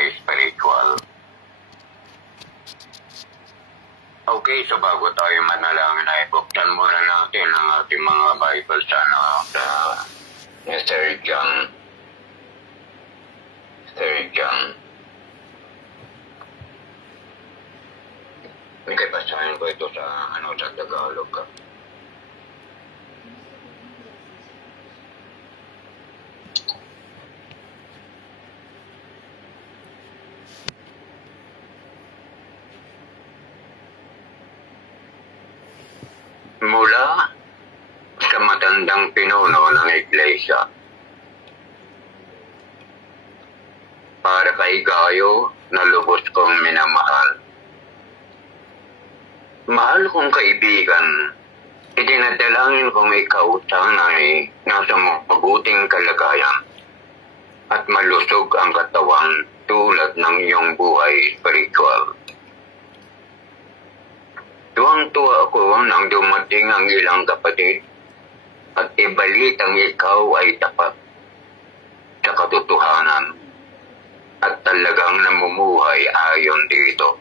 buhay spiritual. Okay, so bago tayo manalangin ay buksan muna natin ang ating mga Bible sa Third John. Okay, basahin ko ito sa Tagalog. Mula sa matandang pinuno ng Iglesia, para kay Gayo na lubos kong minamahal. Mahal kong kaibigan, idinadalangin kong ikaw sana'y nasa mabuting kalagayan at malusog ang katawan tulad ng iyong buhay spiritual. Tuwang-tuwa ako nang dumating ang ilang kapatid at ibalitang ikaw ay tapat sa katotohanan at talagang namumuhay ayon dito.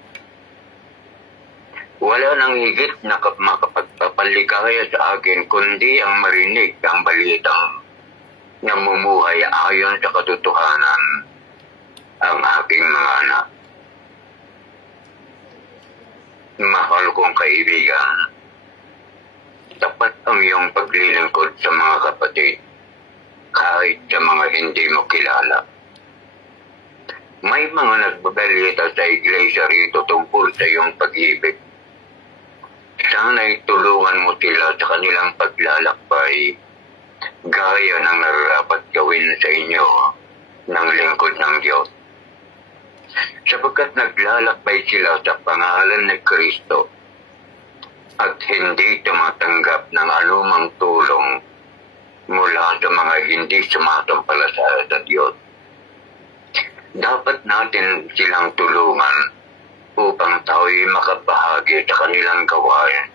Wala nang higit na makapagpapaligaya sa akin kundi ang marinig ang balitang namumuhay ayon sa katotohanan ang aking mga anak. Mahal kong kaibigan, tapat ang iyong paglilingkod sa mga kapatid kahit sa mga hindi mo kilala. May mga nagbabalita sa iglesia rito tungkol sa iyong pag-ibig. Sana'y tulungan mo sila sa kanilang paglalakbay gaya ng nararapat gawin sa inyo ng lingkod ng Diyos. Sapagkat naglalakbay sila sa pangalan ni Kristo at hindi tumatanggap ng anumang tulong mula sa mga hindi sumasampalataya sa Diyos. Dapat natin silang tulungan upang tayo'y makabahagi sa kanilang gawain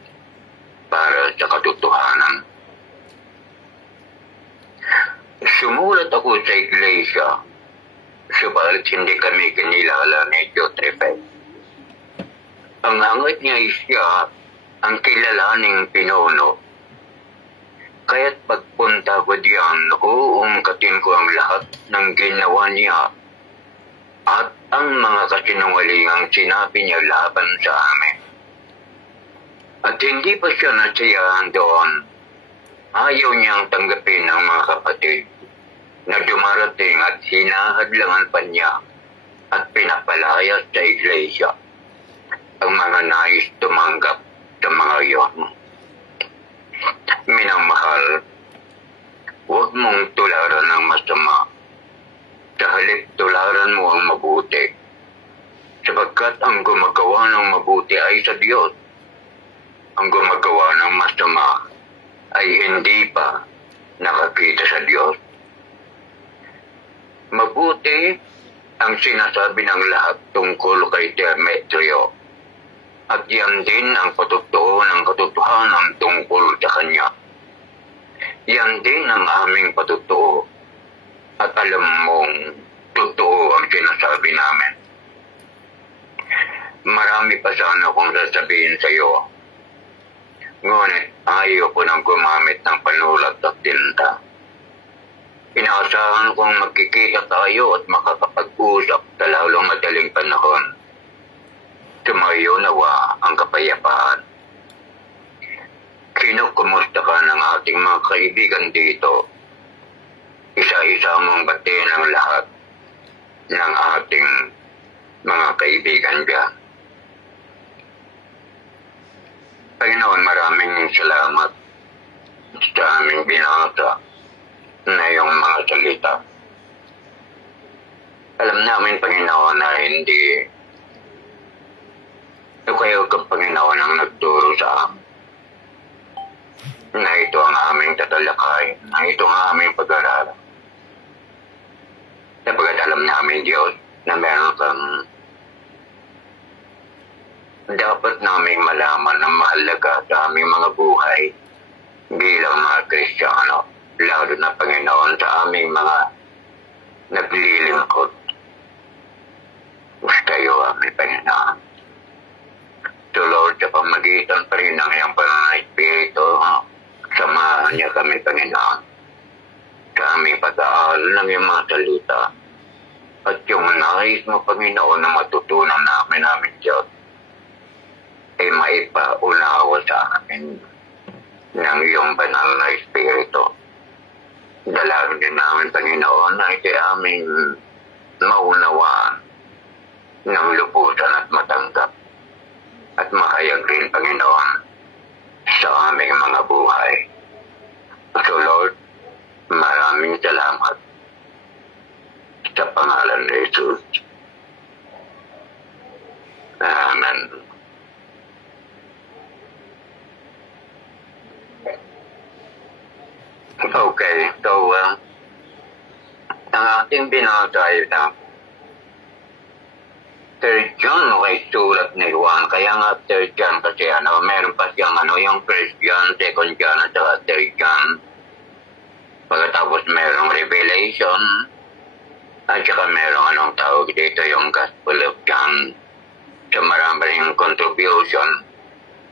para sa katotohanan. Sumulat ako sa iglesia, subalit hindi kami kinilala ni Diotrephe. Ang hangad niya ay siya ang kilalaning pinuno. Kaya't pagpunta ko diyan, uungkatin ko ang lahat ng ginawa niya at ang mga kasinungalingang sinabi niya laban sa amin. At hindi pa siya nasiyahan doon. Ayaw niyang tanggapin ng mga kapatid na dumarating at hinahadlangan pa niya at pinapalayas sa iglesia ang mga nais tumanggap sa mga iyon. Minamahal, huwag mong tularan ng masama. Sa halip tularan mo ang mabuti, sapagkat ang gumagawa ng mabuti ay sa Diyos. Ang gumagawa ng masama ay hindi pa nakakita sa Diyos. Mabuti ang sinasabi ng lahat tungkol kay Demetrio, at yan din ang patotoo ng katotohanan tungkol sa kanya. Yan din ang aming patotoo, at alam mong totoo ang sinasabi namin. Marami pa sana akong sasabihin sa iyo, ngunit ayaw ko nang gumamit ng panulat at tinta. Inaasahan kong magkikita tayo at makakapag-usap sa lalong madaling panahon. Tumayo nawa ang kapayapaan. Kinukumusta ka ng ating mga kaibigan dito. Isa-isa mong batiin ang lahat ng ating mga kaibigan dyan. Panginoon, maraming salamat sa aming binasa na iyong mga salita. Alam namin, Panginoon, na hindi kayo kang Panginoon ang nagturo sa amin. Na ito ang aming tatalakay, na ito ang aming pag-aaral. Sapagkat alam namin, Diyos, na meron kang dapat namin malaman ang mahalaga sa aming mga buhay bilang mga Kristiyano, lalo na, Panginoon, sa aming mga naglilingkod. kami, Panginoon. So Lord, sa pamagitan pa rin ng iyong Espiritu, samahan niya kami, Panginoon, sa aming pag-aaral ng iyong mga salita. At yung nais mo, Panginoon, na matutunan namin, Diyos, ay maipaunawa sa amin ng iyong banal na Espiritu. Dalangin din namin, Panginoon, na iti aming maunawaan ng lubusan at matanggap at mahayag rin, Panginoon, sa aming mga buhay. So Lord, maraming salamat sa pangalan ni Jesus. Amen. Okay, so ang ating binasa ay 3 John, okay, sulat ni Juan. Kaya nga 3 John kasi meron pa siyang yung 1 John, 2 John, at 3 John. Pagkatapos merong Revelation, at saka merong tawag dito yung Gospel of John. So marami rin contribution.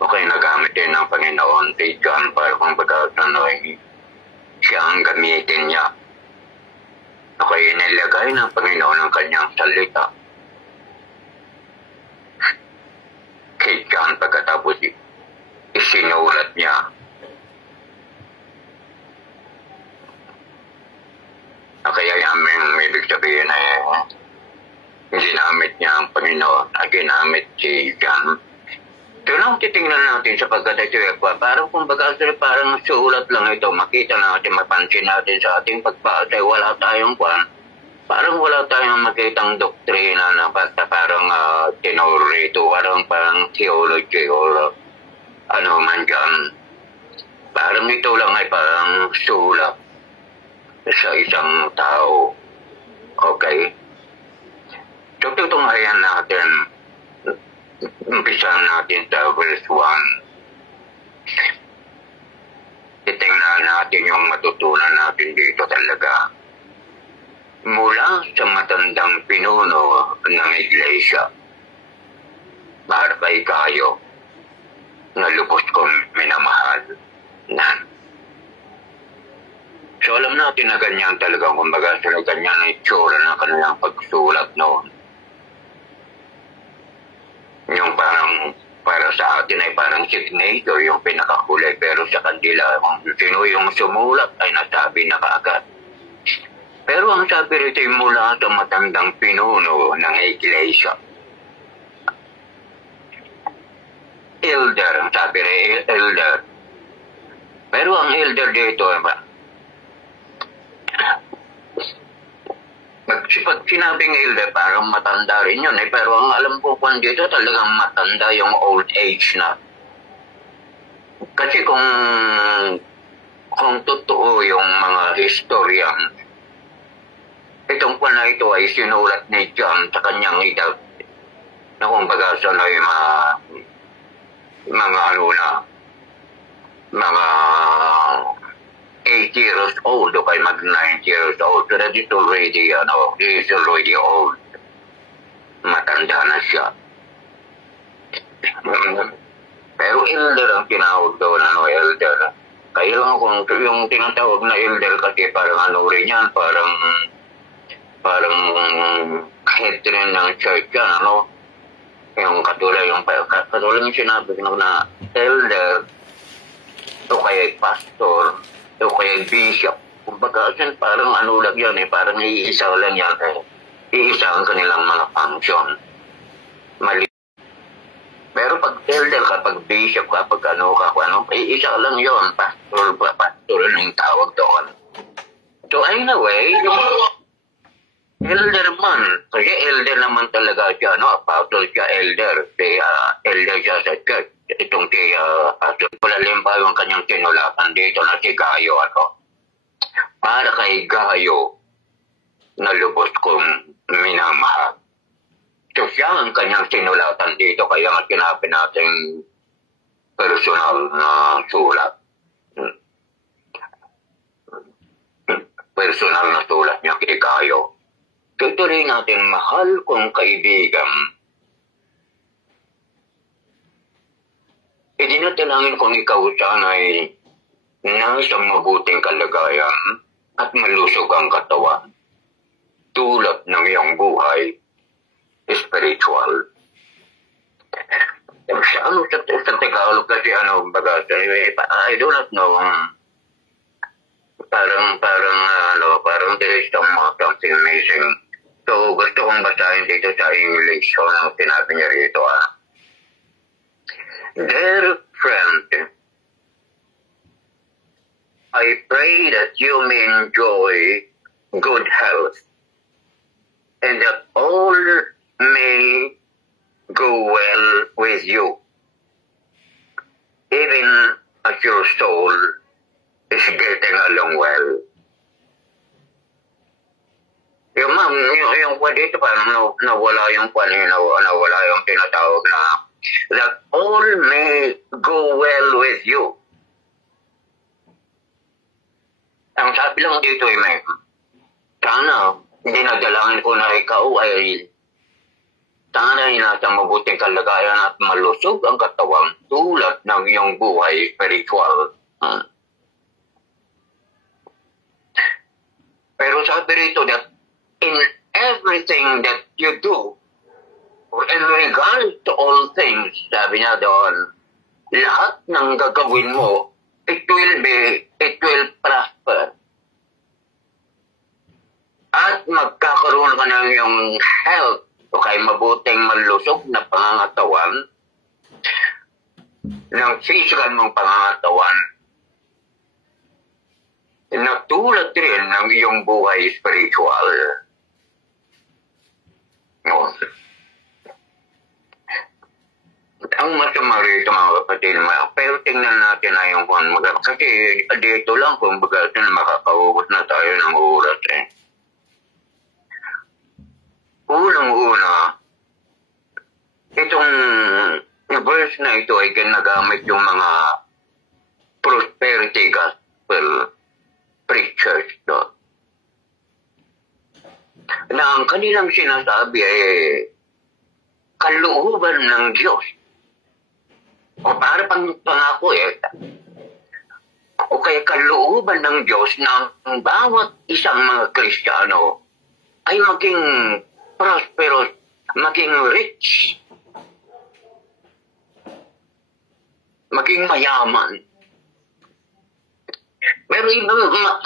Okay, nagamit din ng Panginoon si John para kung pagkakanoy siya ang gamitin niya. Okay, inilagay ng Panginoon ang kanyang salita kay John pagkatapos isinulat niya. Kaya yung ibig sabihin na ginamit niya ang Panginoon at ginamit si John. So lang titingnan natin sa pagkatayuekwa, parang kumbaga parang sulat lang ito, makita natin, mapansin natin sa ating pagbasa, wala tayong parang wala tayong makitang doktrina na basta parang tinorito, parang theology or ano man dyan. Parang ito lang ay parang sulat sa isang tao. Okay? So tutunghayan natin, umpisahan natin sa verse 1. Titingnan natin yung matutunan natin dito talaga. Mula sa matandang pinuno ng iglesia, para kay kayo, na lubos kong minamahal na. So alam natin na ganyan talaga, kumbaga sila ganyan na itsura ng kanilang pagsulat noon. Yung parang, para sa atin ay parang signature, yung pinakahuli, pero sa kanila, kung sino yung sumulat ay nasabi na kaagad. Pero ang sabi rito ay mula sa matandang pinuno ng iglesia. Elder, ang sabi rin, elder. Pero ang elder dito, pag sinabing elder, parang matanda rin yun pero ang alam ko kung dito talagang matanda yung old age na. Kasi kung totoo yung mga historian, itong na ito ay sinulat ni John sa kanyang edad na kumbaga sa mga 80 years old o kay mag 90 years old. So that is already, he is already old. Matanda na siya. Pero elder ang tinawag doon, elder. Kaya lang kung yung tinatawag na elder kasi parang rin yan, parang head rin ng church yan, Yung katulad yung sinabi ko na elder, o kaya pastor, o kaya bishop. Kumbaga, parang lang yan parang iisa lang yan iisa ang kanilang mga function. Mali. Pero pag elder ka, pag bishop ka, pag iisa lang yon pastor yung tawag doon. So anyway, yung elder man, kasi elder naman talaga siya, apostle siya, elder siya sa church. Itong pastor, palalim pa yung kanyang sinulatan dito na si Gayo, para kay Gayo na lubos kong minamahal. So siya ang kanyang sinulatan dito, kaya nga sinabi natin personal na sulat. Personal na sulat niya kay Gayo. Tutuloy natin, mahal kong kaibigan, Idinatalangin kong ikaw sana'y nasa mabuting kalagayan at malusog ang katawan, tulad ng iyong buhay, spiritual. Sa Tagalog kasi baga, I do not know, parang there is something amazing. So, gusto kong basahin dito sa English, so nang sinabi niya rito, Dear friend, I pray that you may enjoy good health and that all may go well with you, even as your soul is getting along well. Yung kwa dito parang nawala yung nawala yung tinatawag na that all may go well with you. Ang sabi lang dito may sana dinadalangin ko na ikaw ay sana ay nasa mabuting kalagayan at malusog ang katawan tulad ng iyong buhay spiritual. Pero sabi rito that in everything that you do, or in regard to all things, sabi niya doon, lahat ng gagawin mo, it will prosper. At magkakaroon ka ng iyong health, o kay mabuting malusog na pangangatawan, ng physical mong pangangatawan, na tulad rin ng iyong buhay spiritual. No. Ang masama rito mga kapatid, pero tingnan natin na yung kasi dito lang kung baga makakaubos na tayo ng oras eh. Unang-una, itong verse na ito ay ginagamit yung mga prosperity gospel preachers doon. Na ang kanilang sinasabi ay kalooban ng Diyos. O para pangako o kaya kalooban ng Diyos na ang bawat isang mga Kristiyano ay maging prosperous, maging rich, maging mayaman. Pero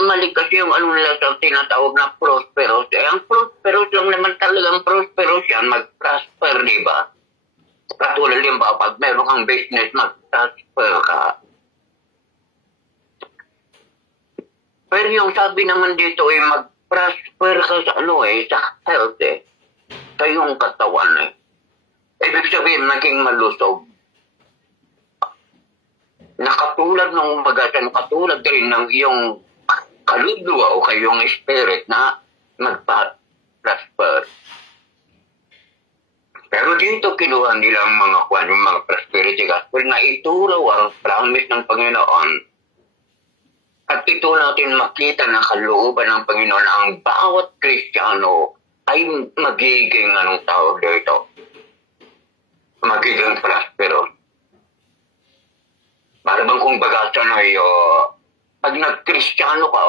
mali kasi yung nila sa tinatawag na prosperous. Ang prosperous lang naman talagang prosperous yan, mag-prosper, di ba? Katulad yung pag meron kang business, mag-prosper ka. Pero yung sabi naman dito ay mag-prosper ka sa sa health sa iyong katawan Ibig sabihin, naging malusog. Nakatulad ng bagatan, katulad rin ng iyong kaluluwa o kayong spirit na magpa-prosper. Pero dito kinuha nila ang yung mga prosperity gospel na ituraw ang promise ng Panginoon. At ito natin makita na kalooban ng Panginoon ang bawat Kristiyano ay magiging tawag dito? Magiging prosperous. Para bang kung bagatan ay pag nag-Kristiyano ka,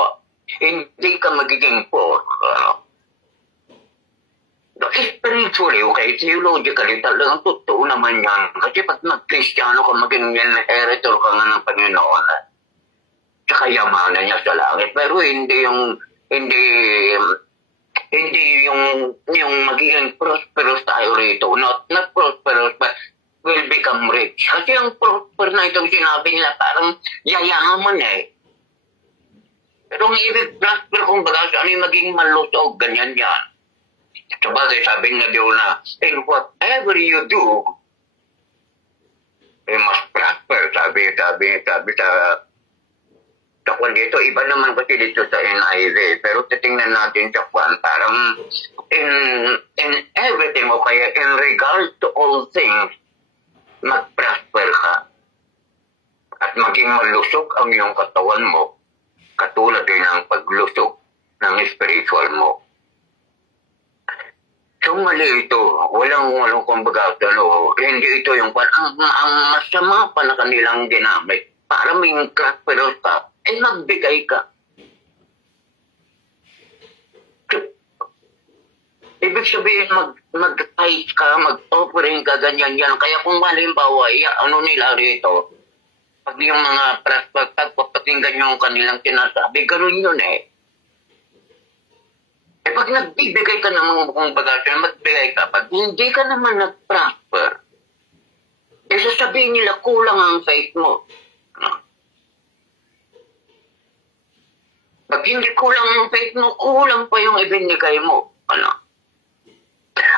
hindi ka magiging poor. Spiritually, okay, theologically, talagang totoo naman yan. Kasi pag nag-Kristiyano ka, maging inheritor ka nga ng Panginoon. Sa kayamanan niya sa langit. Pero hindi yung magiging prosperous tayo rito. Not prosperous, but will become rich. Kasi ang prosper na itong sinabi nila, parang yayaman Pero ang ibig prosper kung baga saan yung maging malusog, ganyan yan. Sabagay, sabi nga Diyos na, in whatever you do, you must prosper. Sabi sa kwan dito, iba naman kasi dito sa NIV. Pero titingnan natin sa kwan, parang in everything, o kaya in regard to all things, mag-prosper ka. At maging malusog ang iyong katawan mo, katulad din ng paglusog ng spiritual mo. So mali ito. Walang kumbaga, hindi ito yung ang masama pa na kanilang ginamit para may pero ka, magbigay ka. So, ibig sabihin, mag-tithe ka, mag-offering ka, ganyan yan. Kaya kung halimbawa, nila rito, pag yung mga pagpapakinggan yung kanilang sinasabi, gano'n yun eh. Pag nagbibigay ka ng mga bagay, magbigay ka. Pag hindi ka naman nag-prosper, sasabihin nila kulang ang faith mo. Pag hindi kulang ang faith mo, kulang pa yung ibinigay mo.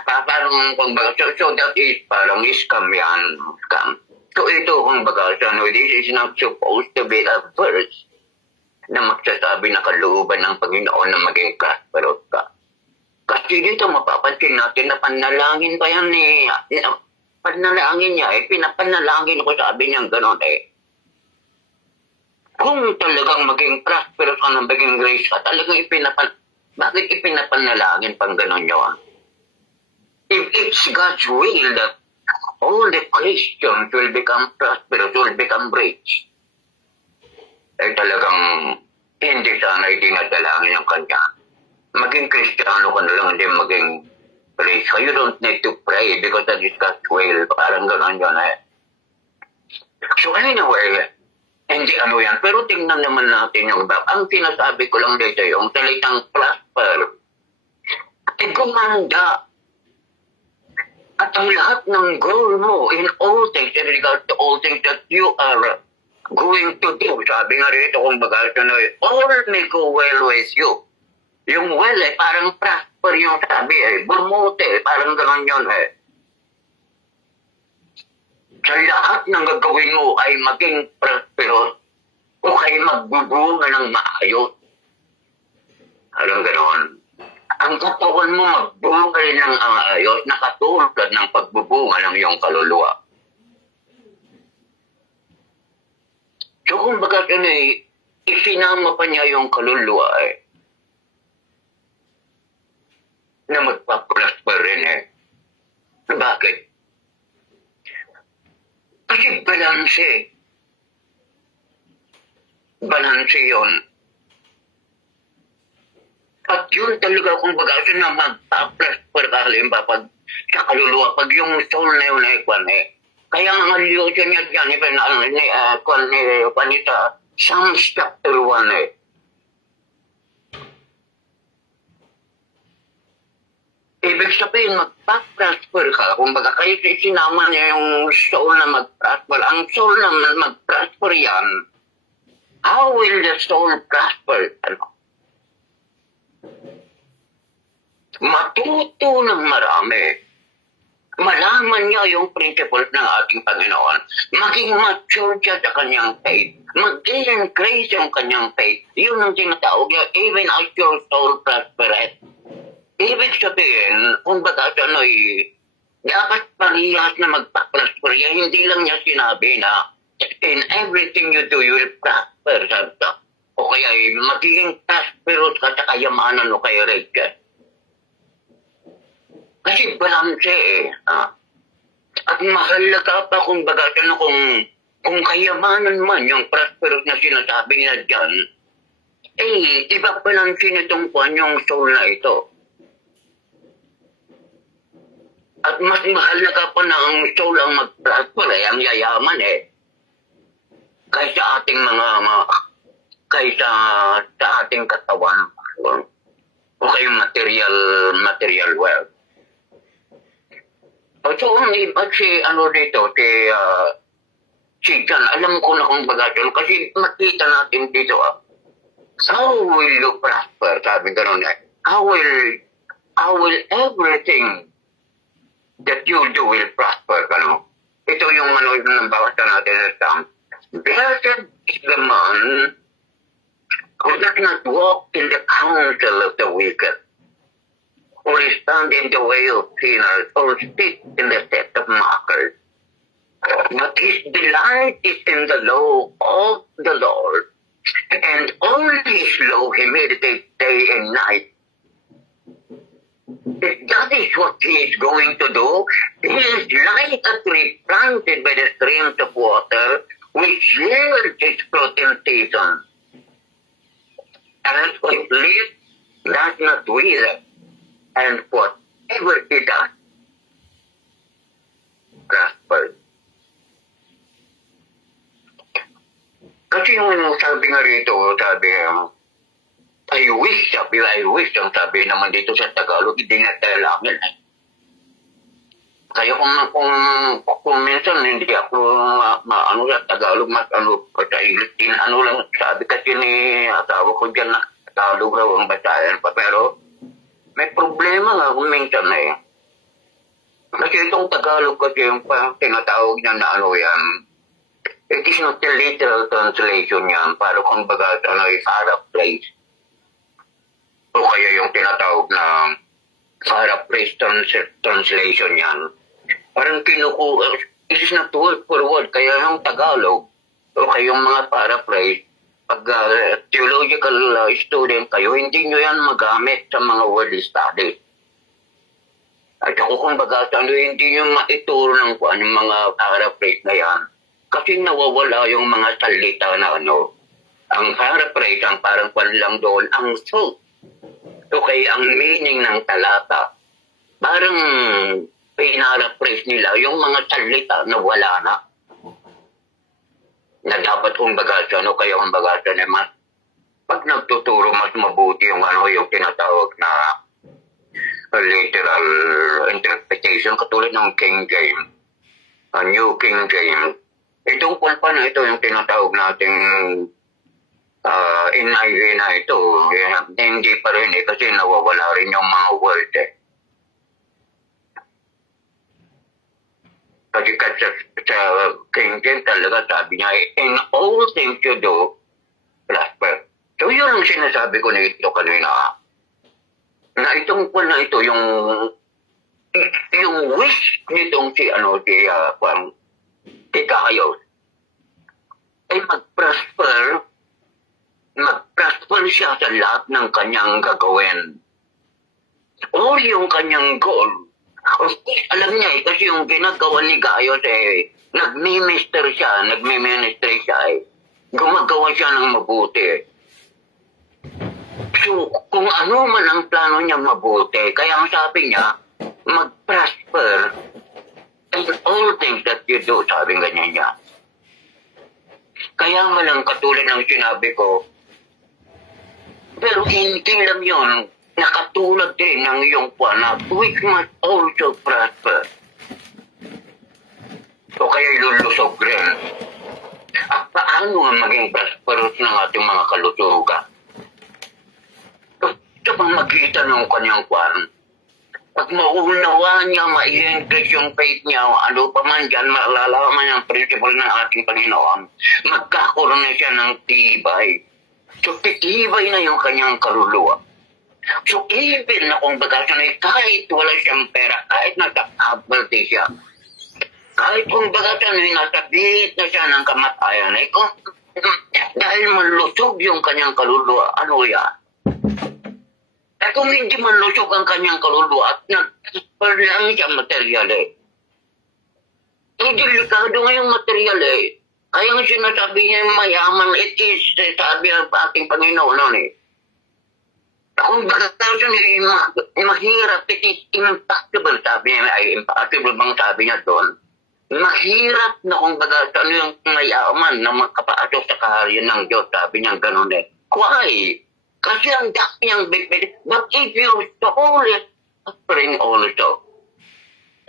Parang, kumbaga, so that is parang scam yan. Scam. So ito, kumbaga, this is not supposed to be a verse na magsasabi na kalooban ng Panginoon na maging prosperous ka. Kasi dito mapapansin natin na panalangin pa yan eh. Panalangin niya eh, pinapanalangin ko, sabi niya gano'n eh. Kung talagang maging prosperous ka ng maging grace ka, talagang bakit ipinapanalangin pang gano'n yun? If it's God's will that all the Christians will become prosperous, will become rich, talagang hindi sana itinadalangin yung kanya. Maging Kristiyano ka na lang, hindi maging rich. You don't need to pray because that is God's will. Parang gano'n yun eh. So anyway, hindi yan. Pero tingnan naman natin yung ang sinasabi ko lang dito yung salitang prosper. Gumanda. At ang lahat ng goal mo in all things, in regard to all things that you are going to do. Sabi nga rito kung bagal all may go well with you. Yung well eh, parang prosper yung sabi eh. Bumuti, parang gano'n yun eh. Sa lahat ng gagawin mo ay maging prosperous o kayo magbubunga ng maayos. Parang gano'n. Ang katawan mo magbunga rin ng maayos na katulad ng pagbubunga ng iyong kaluluwa. So kung baga isinama pa niya yung kaluluwa eh, na magpaprosper rin eh. Bakit? Kasi balanse. Balanse yun. At yun talaga kung baga na magpaprosper ka halimbawa pag sa kaluluwa, pag yung soul na yun ay kwan eh. Kaya ang aliyosyon niya dyan, sa Psalms chapter 1 eh. Ibig sabihin, magpa-prosper ka. Kung baga kayo sinama niya yung soul na mag-prosper. Ang soul na mag-prosper yan, how will the soul prosper? Matuto ng marami. Malaman niya yung principles ng ating Panginoon. Maging mature siya sa kanyang faith. Mag-increase yung kanyang faith. Yun ang tinatawag niya, even as your soul prospereth. Ibig sabihin, kung baga dapat parehas na magpa-prosper. Hindi lang niya sinabi na in everything you do, you will prosper. O kaya magiging prosperous ka sa kayamanan o kaya Rachel. Kasi balanse eh. At mahalaga pa kung baga kung kayamanan man yung prosperous na sinasabi niya dyan, iba balanse nitong yung soul na ito. At mas mahalaga pa na ang soul ang mag-prosper ang yayaman eh. Kaysa ating kaysa sa ating katawan o kayong material wealth. So, si John, alam ko na kung baga kasi makita natin dito how will you prosper? Sabi gano'n eh. How will everything that you do will prosper, Ito yung yung nabawasa natin sa Psalm. Blessed is the man who does not walk in the counsel of the wicked, or stand in the way of sinners, or sit in the seat of mockers. But his delight is in the law of the Lord, and on his law he meditates day and night. That is what he is going to do. He is like a tree planted by the streams of water, which yields its fruit in season. And its leaf does not wither, and whatever he does, prospers. Kasi yung sabi nga rito, sabi, I wish ang sabi naman dito sa Tagalog, hindi na talangin. Kaya kung minsan hindi ako maano sa Tagalog, mas ano, sa English, ano lang sabi kasi ni asawa ko dyan na Tagalog raw ang basayan pa, pero may problema nga kung minsan eh. Kasi itong Tagalog kasi yung tinatawag niya na ano yan, it is not a literal translation yan, para kung baga ano, paraphrase. O kaya yung tinatawag na paraphrase translation yan. Parang it is not word for word, kaya yung Tagalog, o kaya yung mga paraphrase, pag theological student kayo, hindi nyo yan magamit sa mga word studies. At ako kung baga, hindi nyo maituro ng yung mga paraphrase na yan. Kasi nawawala yung mga salita na ano. Ang paraphrase, ang parang lang doon, ang truth. Okay, ang meaning ng talata, parang pinaraphrase nila yung mga salita na wala na. Na dapat kung bagasa, no, kaya kung bagasa na mas, pag nagtuturo, mas mabuti yung ano, yung tinatawag na literal interpretation, katulad ng King James, New King James. Itong kulpa na ito, yung tinatawag nating NIV na ito, hindi pa rin eh, kasi nawawala rin yung mga word eh. Kasi sa King James talaga sabi niya, in all things you do, prosper. So yun ang sinasabi ko nito kanina. Na itong kwan na ito, yung wish nitong si Kayos, ay mag-prosper siya sa lahat ng kanyang gagawin. O yung kanyang goal. Of course, alam niya eh, kasi yung ginagawa ni Gayos eh, nagmi-ministry siya eh. Gumagawa siya ng mabuti. So, kung ano man ang plano niya mabuti, kaya ang sabi niya, mag-prosper in all things that you do, sabi ganyan niya. Kaya nga lang katulad ng sinabi ko, pero hindi lang yun, nakatulad din ng iyong na which must also prosper. So kaya ilulusog rin. At paano nga maging prosperous ng ating mga kalusugan? Sa pamagitan ng kanyang pag maunawa niya, ma-increase yung faith niya, ano pa man dyan, malalaman yung principle ng ating Panginoon, magkakaroon na siya ng tibay. So, titibay na yung kanyang kaluluwa. So, even na kung baga siya, kahit wala siyang pera, kahit nasa-aberte siya, kahit kung baga siya, nasabit na siya ng kamatayan, dahil malusog yung kanyang kaluluwa, ano yan? At kung hindi malusog ang kanyang kaluluwa at nag-transfer lang siya material eh. Delikado ngayong material eh. Kaya nga sinasabi niya yung mayaman, it is, sabi ng ating Panginoon nun eh. Kung baga mahirap, it is impossible, sabi niya, ay impossible bang sabi niya doon. Mahirap na kung baga ano yung mayaman na makapasok sa kaharian ng Diyos, sabi niya gano'n eh. Why? Kasi ang dak niyang big, but if you soul is prospering also,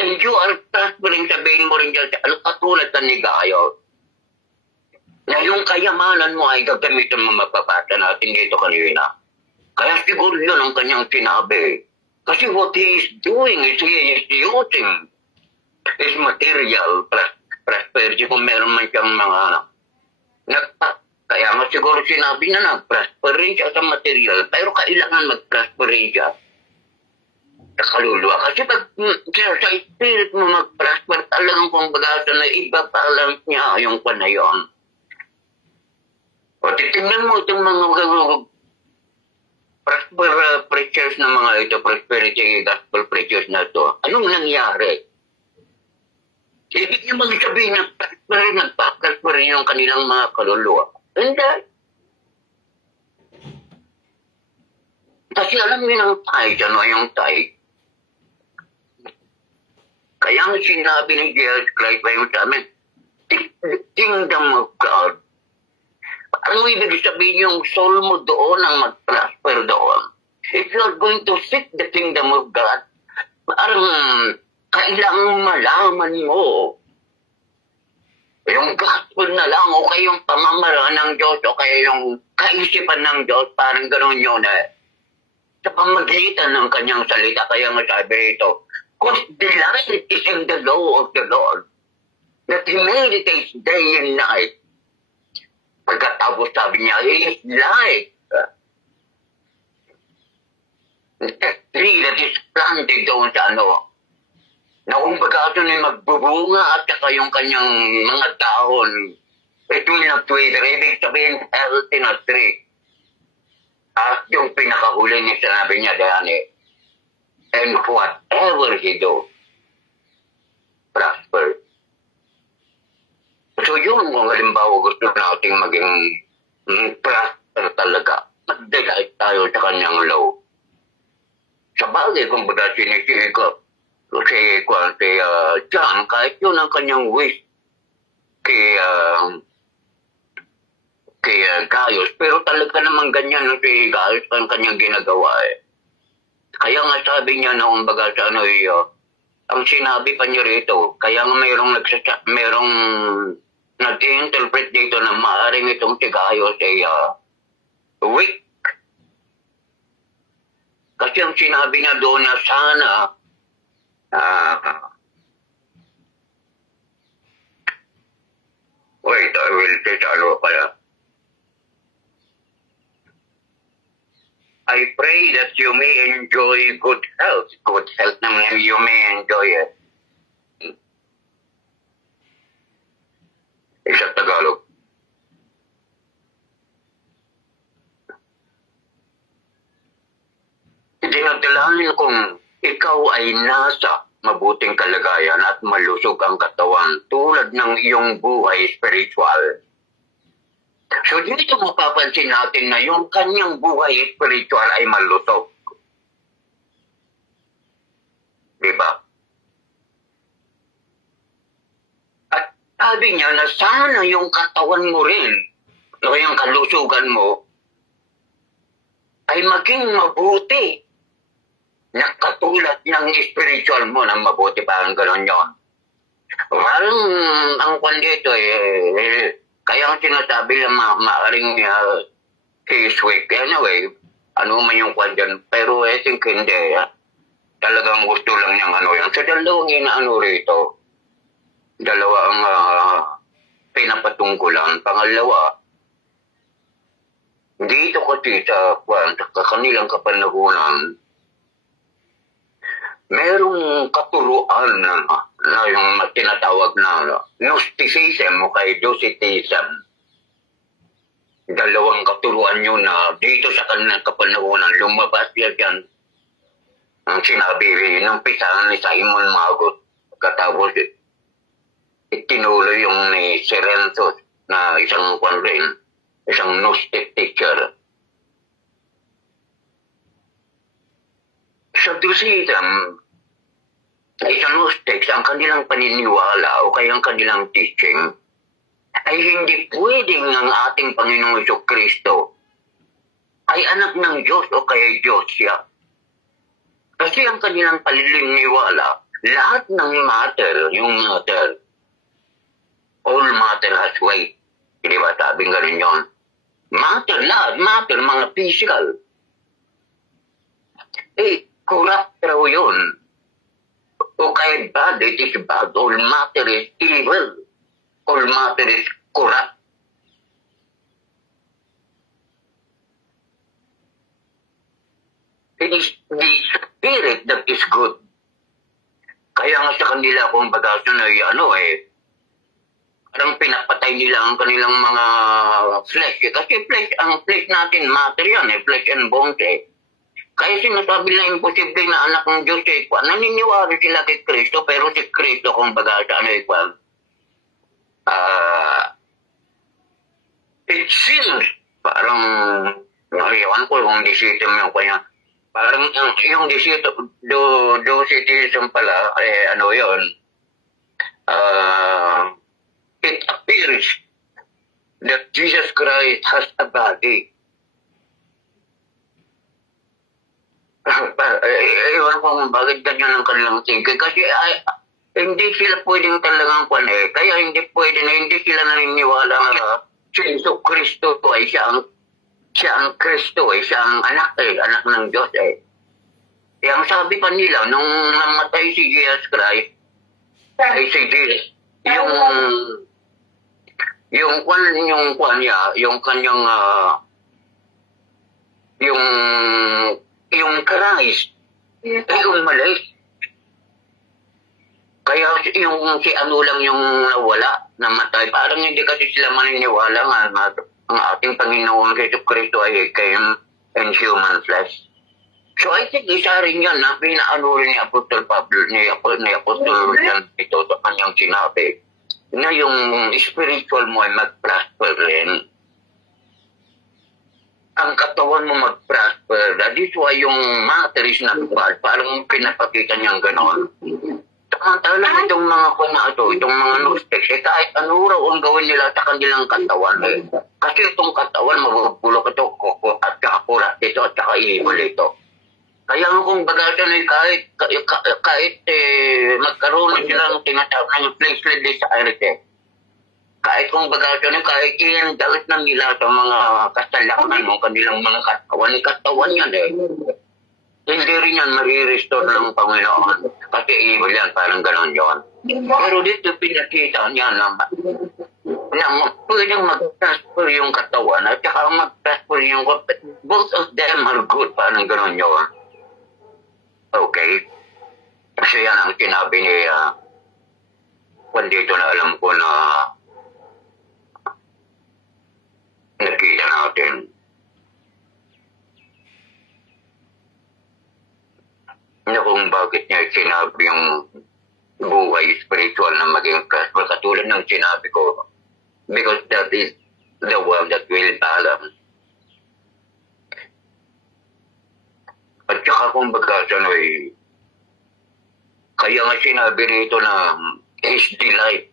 and you are prospering, sabihin mo rin dyan, katulad sa Gayo, na yung kayamanan mo ay gagamitin mo magpapasa natin dito kanina. Kaya siguro yun ang kanyang sinabi. Kasi what he is doing is he is using his material prosperity kung meron man siyang mga kaya nga siguro sinabi na nag-prosper rin siya sa material, pero kailangan mag-prosper rin siya sa kaluluwa. Kasi pag sa spirit mo mag-prosper, talagang kung bagasa na iba balance niya yung panayon. O titignan mo itong mga preachers na mga ito, prosperity gospel preachers na to, anong nangyari? Ibig niyo magsabihin na nagpapasper yung kanilang mga kaluluwa. Hindi. Kasi alam niyo ng tithe, ano yung tithe? Kaya ang sinabi ni Jesus Christ pa yung sa amin, the kingdom of God. Ano ibig sabihin yung soul mo doon ang mag-prosper doon? If you're going to seek the kingdom of God, parang kailangang malaman mo yung gospel na lang o kaya yung pamamaraan ng Diyos o kaya yung kaisipan ng Diyos, parang gano'n yun eh. Sa pamagitan ng kanyang salita, kaya nga sabi ito, because delight is in the law of the Lord, that He meditates day and night. Pagkatapos sabi niya, He is light. The tree that is planted doon sa ano, na kumbaga ito na magbubunga at saka yung kanyang mga dahon, it will not wither. Ibig sabihin, healthy na tree. At yung pinakahuli niya sinabi niya, Dani, and whatever he do, prosper. So yun, kung halimbawa gusto nating maging prosper talaga, mag-delight tayo sa kanyang law. Sa bagay, kung baga sinisigap, kasi John, kahit yun ang kanyang wish kay Gaius, pero talaga naman ganyan si Gaius ang kanyang ginagawa eh. Kaya nga sabi niya na kumbaga sa ano ang sinabi pa niya rito, kaya nga mayroong nag-interpret dito na maaaring itong si Gaius ay weak. Kasi ang sinabi niya doon na sana wait, I will say ano kaya. I pray that you may enjoy good health. Good health naman you may enjoy it. Sa Tagalog. Dinadalanin kung ikaw ay nasa mabuting kalagayan at malusog ang katawan tulad ng iyong buhay spiritual. So dito mapapansin natin na yung kanyang buhay spiritual ay malusog. Diba? At sabi niya na sana yung katawan mo rin, o yung kalusugan mo, ay maging mabuti na katulad ng spiritual mo na mabuti, parang gano'n yun. Parang ang kwan dito kaya ang sinasabi lang maaaring he's weak. Anyway, ano man yung kwan dyan. Pero I think hindi. Talagang gusto lang niyang ano yan. Sa dalawang inaano rito, dalawa ang pinapatungkulan. Pangalawa, dito kasi sa kanilang kapanahunan, merong katuruan na yung tinatawag na Gnosticism o kay Docetism. Dalawang katuruan yun na dito sa kanilang kapanahunan, lumabas yan ang sinabi ng pisahan ni Simon Magot. Katapos itinuloy yung ni Serentos na isang Gnostic teacher. Sa Docetism, isang Gnostics, ang kanilang paniniwala o kaya ang kanilang teaching ay hindi pwedeng ang ating Panginoong Jesucristo ay anak ng Diyos o kaya Diyos siya. Kasi ang kanilang paniniwala, lahat ng matter, yung matter, all matter has weight. Hindi ba sabing ganun yun? Matter, lahat, matter, mga physical. Corrupt raw yun. O kaya bad, it is bad. All matter is evil. All matter is corrupt. It is the spirit that is good. Kaya nga sa kanila, kung baga parang pinapatay nila ang kanilang mga flesh. Kasi ang flesh natin, matter yan flesh and bones Kaya sinasabi na imposible na anak ng Diyos eh, naniniwala sila kay Kristo, pero si Kristo kumbaga sa ano eh, it seems, parang, ewan ko kung decision yung kanya, parang yung decision, do citizen pala, ano yun, it appears that Jesus Christ has a body. Ewan ko kung bakit ganyan ang kanilang thinking. Kasi hindi sila pwedeng talagang kaya hindi pwede na hindi sila naniniwala nga si Jesu Kristo ay siya ang Kristo siya ang anak ng Diyos Yang sabi pa nila, nung namatay si Jesus Christ, si Jesus, yung kanyang yung Christ ay umalis. Kaya yung si ano lang yung nawala, namatay. Parang hindi kasi sila maniniwala nga ang ating Panginoon Jesu Kristo ay came in human flesh. So I think isa rin yan na pinaano rin ni Apostol Pablo, ni Apostol Jan ito sa kanyang sinabi na yung spiritual mo ay mag-prosper rin. Ang katawan mo mag-prosper. That is why yung matter is not bad. Parang pinapakita niyang gano'n. Samantalang itong mga itong mga Gnostics, kahit ano raw ang gawin nila sa kanilang katawan Kasi itong katawan, mabubulok ito, at saka kurat ito, at saka evil ito. Kaya kung bagatan ay kahit magkaroon sila ng tinatawag ng fleshly desire kahit kung bagatan ay kahit iyan dalit ng nila sa mga kasalanan ng kanilang mga katawan yan Hindi rin yan marirestore ng Panginoon. Kasi evil yan, parang gano'n yun. Pero dito pinakita niya na pwedeng mag-transfer yung katawan at saka mag-transfer yung both of them are good, parang gano'n yun. Okay. Kasi yan ang sinabi ni dito na alam ko na nakita natin. Na kung bakit niya sinabi yung buhay spiritual na maging prosper katulad ng sinabi ko. Because that is the one that will balance. At saka kung bagatan kaya nga sinabi rito na his delight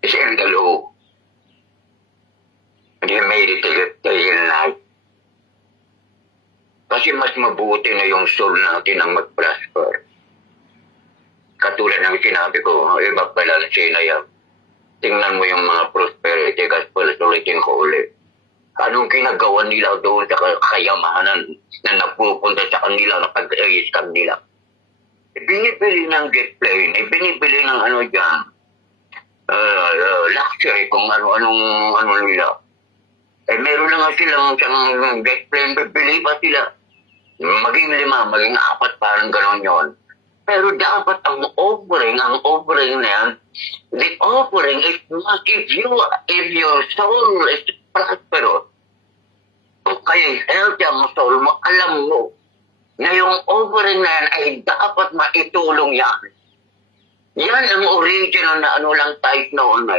is in the law. And he made it day and night. Kasi mas mabuti na yung soul natin ang mag-prosper. Katulad ng sinabi ko, iba pala na sinayang. Tingnan mo yung mga prosperity gospel, ulitin ko ulit. Anong ginagawa nila doon sa kayamanan na napupunta sa kanila na pag-ayos kanila? Binibili ng jet plane, binibili ng ano dyan, luxury kung ano nila. Meron na nga silang jet plane, bibili pa sila. Maging 5, maging 4, parang gano'n yun. Pero dapat ang offering na yan, the offering is not if your soul is prosperous, kaya healthy ang soul mo, alam mo, na yung offering na yan ay dapat maitulong yan. Yan ang original na lang type noon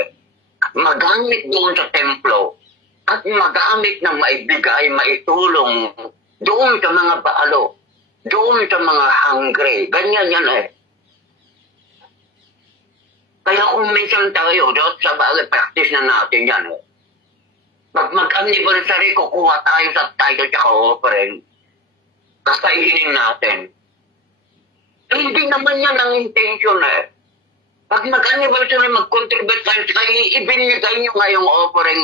magamit doon sa templo at magamit na maibigay, maitulong doon sa mga baalo, doon sa mga hungry. Ganyan yan Kaya kung minsan tayo, sa bagay, practice na natin yan Pag mag-anniversary, kukuha tayo sa title at offering. Kakainin natin. Hindi naman yan ang intention Pag mag-anniversary, mag-contribute tayo sa ibinigay nyo nga yung offering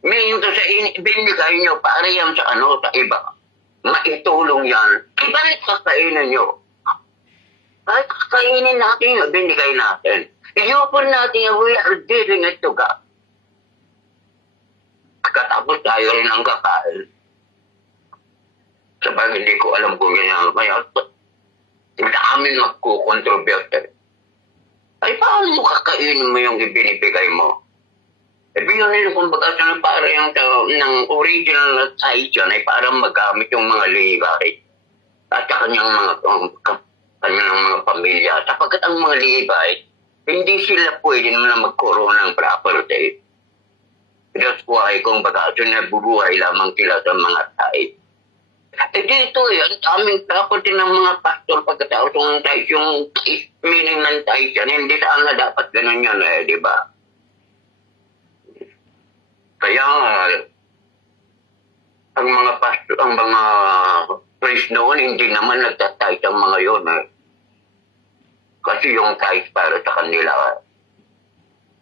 Ngayon sa ibinigay nyo, para yan sa sa iba. Maitulong yan. Ibalik kakainin nyo. Kahit kakainin natin yung binigay natin. I-open natin yung we are giving it to God. Katapos tayo rin ang kakain. Sabag hindi ko alam kung ganyan. Kaya dami magkukontribute. Ay paano mo kakainin mo yung ibinibigay mo? Bigyan nila kumbaga sa para yung ng original na size yun ay parang magamit yung mga Levi at kanyang kanyang mga pamilya. Sapagkat ang mga Levi, hindi sila pwede na magkaroon ng property. That's why kung baga nabubuhay lamang sila sa mga tithe. Dito ang aming property ng mga pastor pagkatapos yung tithe, yung meaning ng tithe yan, hindi sana dapat ganun yan di ba? Kaya ang mga pastor, ang mga priest noon, hindi naman nagtatithe ang mga yun Kasi yung tithe para sa kanila,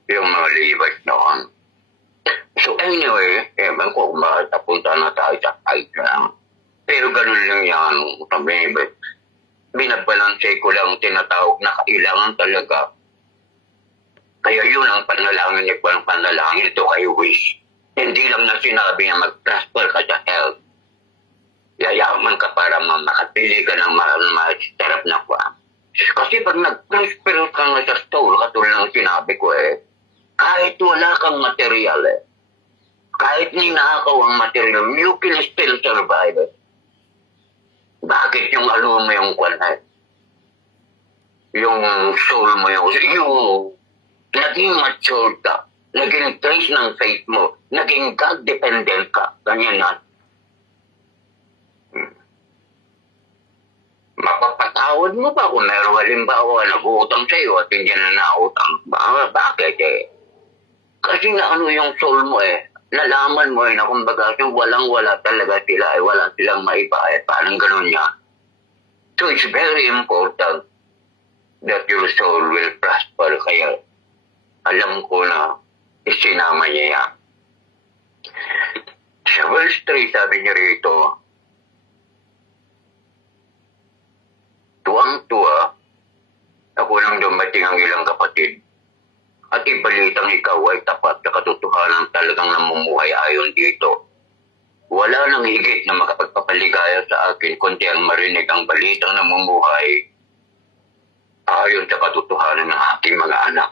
yung mga Levites noon. So anyway, ewan ko kung bakit napunta na tayo sa tithe lang. Pero ganun lang yan. Binabalanse ko lang tinatawag na kailangan talaga. Kaya yun ang panalangin niya, ang panalangin ito kay Wish. Hindi lang na sinabi niya mag-prosper ka sa health. Yayaman ka para makapili ka ng masarap na kwa. Kasi pag nag-prosper ka nga sa soul, katulad ng sinabi ko kahit wala kang material kahit ninakaw ang material, you can still survive Bakit yung mo yung kwan yung soul mo yung naging mature ka, naging trace ng faith mo, naging God-dependent ka, ganyan na. Mapapatawad mo ba kung meron halimbawa nag-uutang sa'yo at hindi na nautang? Bakit Kasi na yung soul mo nalaman mo na kumbaga yung walang-wala talaga sila wala silang maibayad. Parang ganun niya. So it's very important that your soul will prosper. Kaya alam ko na isinama niya yan. Sa verse 3 sabi niya rito, tuwang-tuwa ako nang dumating ang ilang kapatid at ibalitang ikaw ay tapat na katotohanan talagang namumuhay ayon dito. Wala nang higit na makapagpapaligaya sa akin kundi ang marinig ang balitang namumuhay ayon sa katotohanan ng aking mga anak.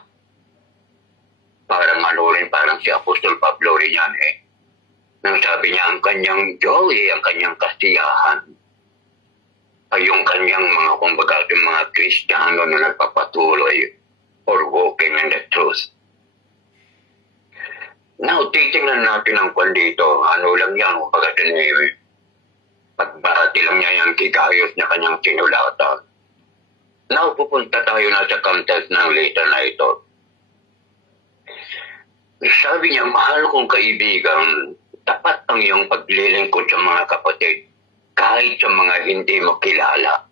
Parang parang si Apostol Pablo rin yan nang sabi niya ang kanyang joy, ang kanyang kasiyahan ay yung kanyang mga kumbaga yung mga Kristiyano na nagpapatuloy or walking in the truth. Now, titingnan natin ang kwan dito. Ano lang yan, kumbaga pagbahati lang niya yung kigayos na kanyang sinulatan. Now, pupunta tayo na sa context ng letter na ito. Sabi niya, mahal kong kaibigan, tapat ang iyong paglilingkod sa mga kapatid, kahit sa mga hindi mo kilala.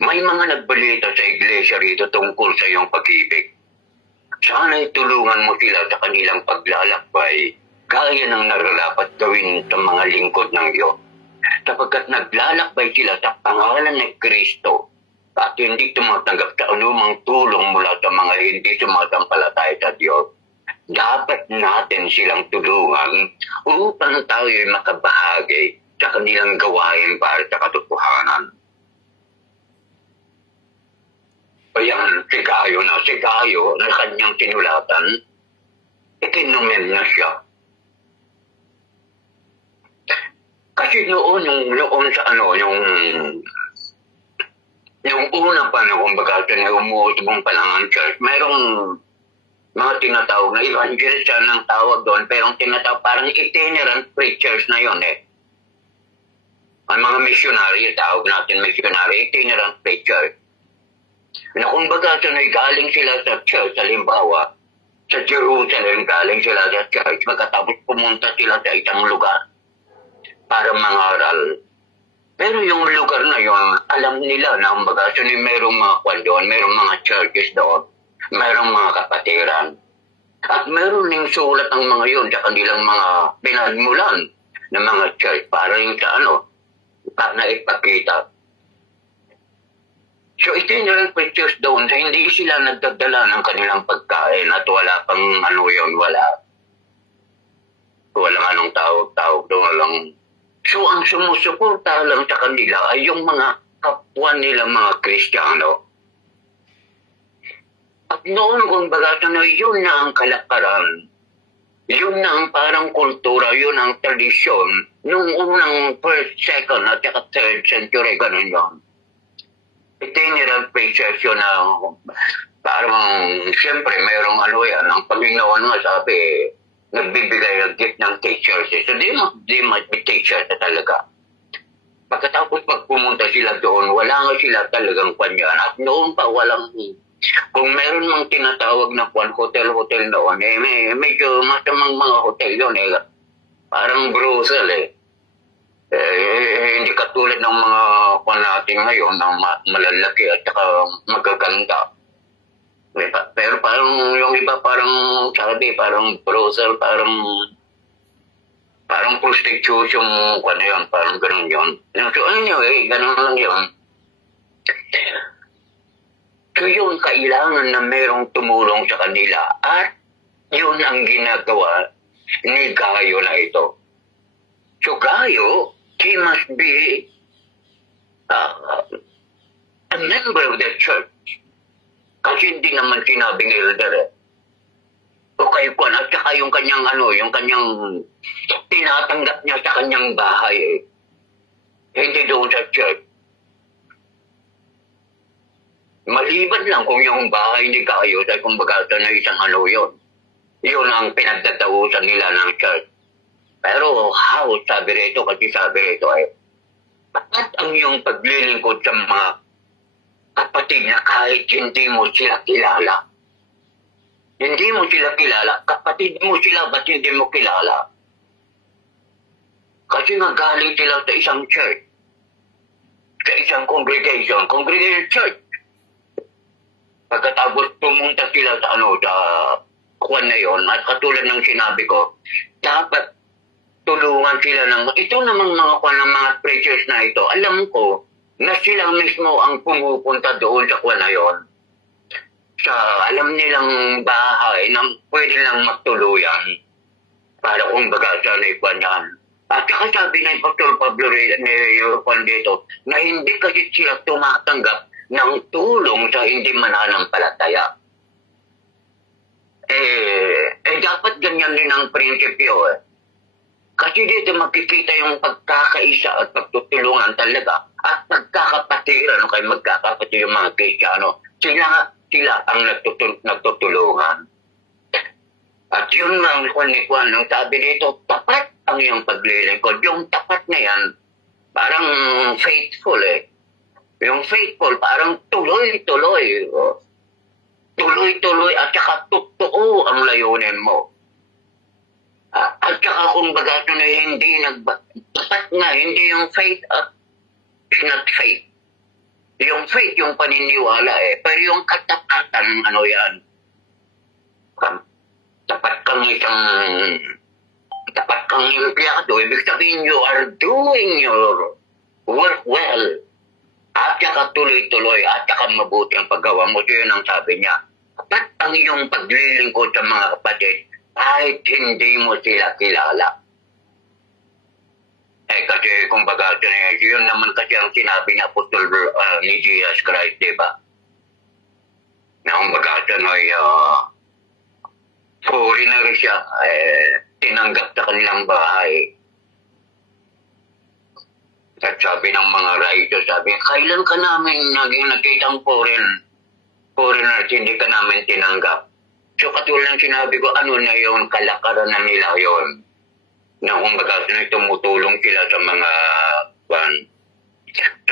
May mga nagbalita sa iglesia rito tungkol sa iyong pag-ibig. Sana'y tulungan mo sila sa kanilang paglalakbay, gaya ng nararapat gawin sa mga lingkod ng Diyos. Sapagkat naglalakbay sila sa pangalan ni Kristo at hindi tumatanggap sa anumang tulong mula sa mga hindi sumasampalataya sa Diyos. Dapat natin silang tulungan upang tayo'y makabahagi sa kanilang gawain para sa katotohanan. Ayan, si Gayo na kanyang sinulatan, ikinumen na siya. Kasi noon sa yung unang panahon, kumbaga na umuusbong pa lang ang church, mayroong mga tinatawag na evangelist ng tawag doon, pero ang tinatawag parang itinerant preachers na yun Ang mga missionary, tawag natin missionary, itinerant preachers. Na kumbaga galing sila sa church, halimbawa, sa Jerusalem, galing sila sa church, pagkatapos pumunta sila sa isang lugar para mangaral. Pero yung lugar na yun, alam nila na kumbaga merong mga kwan doon, merong mga churches doon, merong mga kapatiran. At meron ding sulat ang mga yun sa kanilang mga pinagmulan ng mga church para yung para ipakita. So itinerant preachers doon, hindi sila nagdadala ng kanilang pagkain at wala pang walang anong tawag doon, walang. So ang sumusuporta lang sa kanila ay yung mga kapwa nila mga Kristiyano. At noon kung baga yun na ang kalakaran Yun ang parang kultura, yun ang tradisyon. Nung unang first, second, at saka third century, ganun yun. Itineral preachers yun na parang, siyempre, mayroong ano yan. Ang Panginoon nga sabi, nagbibigay ng gift ng teachers. So, they might be teachers na talaga. Pagkatapos pag pumunta sila doon, wala nga sila talagang panyan. At noon pa, walang, kung meron mang tinatawag na hotel noon, medyo masamang mga hotel yun Parang brothel hindi katulad ng mga kwan natin ngayon na malalaki at saka magaganda. Pero parang yung iba parang sabi, parang brothel, parang prostitution, kwan yun, parang ganun yun. So anyway, ganun lang yun. So yun, kailangan na merong tumulong sa kanila at yun ang ginagawa ni Gayo na ito. So Gayo, he must be a member of the church. Kasi hindi naman sinabing elder Okay po, at saka yung kanyang tinatanggap niya sa kanyang bahay Hindi doon sa church. Maliban lang kung yung bahay ni Gayo ay kumbaga na isang yun. Yun ang pinagtatausan nila ng church. Pero how, sabi rito bakit ang iyong paglilingkod sa mga kapatid na kahit hindi mo sila kilala? Hindi mo sila kilala, kapatid mo sila, ba't hindi mo kilala? Kasi nagaling sila sa isang church, sa isang congregation church. Pagkatapos pumunta sila sa sa kwan na yun, at katulad ng sinabi ko, dapat tulungan sila ito namang mga kwan ng mga preachers na ito, alam ko na sila mismo ang pumupunta doon sa kwan na yun. Sa alam nilang bahay na pwede lang magtuluyan para kung baga sa naikwan yan. At saka sabi ng Pastor Pablo Juan dito na hindi kasi sila tumatanggap ng tulong sa hindi mananampalataya. Dapat ganyan din ang prinsipyo Kasi dito makikita yung pagkakaisa at pagtutulungan talaga at pagkakapatiran kay magkakapatid yung mga Kristiyano. Sila ang nagtutulungan. At yun ang kwan ng sabi dito, tapat ang iyong paglilingkod. Yung tapat na yan, parang faithful Yung faithful, parang tuloy-tuloy. Tuloy-tuloy at saka totoo ang layunin mo. At saka kung baga na hindi tapat nga, hindi yung faith it's not faith. Yung faith, yung paniniwala pero yung katapatan, yan. Tapat kang empleyado, ibig sabihin you are doing your work well. At saka tuloy-tuloy, at saka mabuti ang paggawa mo. So yun ang sabi niya. Tapat ang iyong paglilingkod sa mga kapatid kahit hindi mo sila kilala. Kasi kumbaga, yun naman kasi ang sinabi ni Apostol ni Jesus Christ, diba? Na kumbaga, foreigner siya, tinanggap sa kanilang bahay. At sabi ng mga writers, kailan ka namin naging nakitang foreigner, hindi ka namin tinanggap. So katulad ng sinabi ko, ano na yun, kalakaran na nila yun. Na kumbaga tumutulong sila sa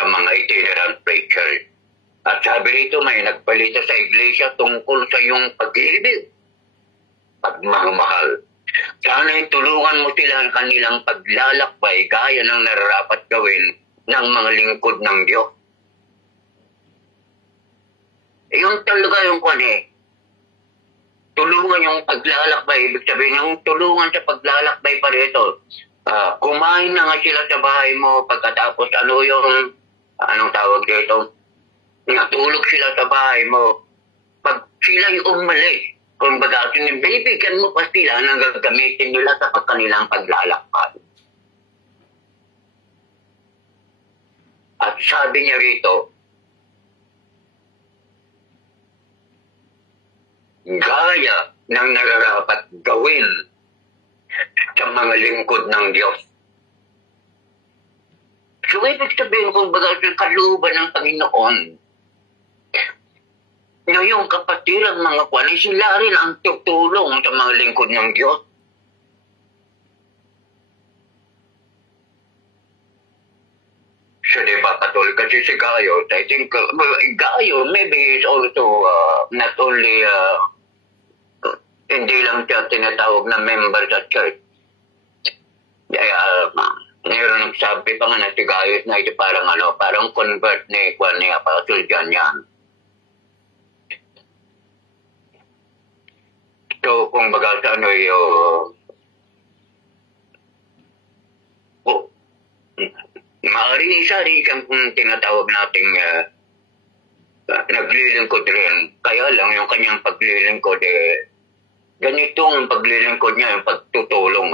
mga itinerant preachers. At sabi rito, may nagbalita sa iglesia tungkol sa iyong pag-ibig, pagmamahal. Sana'y tulungan mo sila ang kanilang paglalakbay gaya ng nararapat gawin ng mga lingkod ng Diyos. Yung talaga yung tulungan yung paglalakbay. Ibig sabihin yung tulungan sa paglalakbay pa rito. Kumain na nga sila sa bahay mo pagkatapos anong tawag dito? Natulog sila sa bahay mo. Pag sila'y umalis, kung baga, bibigyan mo pa sila na gagamitin nila sa kanilang paglalakbay. At sabi niya rito, gaya ng nararapat gawin sa mga lingkod ng Diyos. So, ibig sabihin kung baga sa kalooban ng Panginoon, na yung kapatiran mga kwan, sila rin ang tutulong sa mga lingkod ng Diyos. So, di ba, Katol? Kasi si Gayo, I think, Gayo maybe is also not only, hindi lang siya tinatawag na member sa church. Kaya, mayroon nagsabi pa nga na si Gayo na ito parang convert ni Kwan ni Apostle John yan. So, kung baga sa ano yung maaaring isa rin siyang tinatawag nating naglilingkod rin. Kaya lang yung kanyang paglilingkod ganito ang paglilingkod niya, yung pagtutulong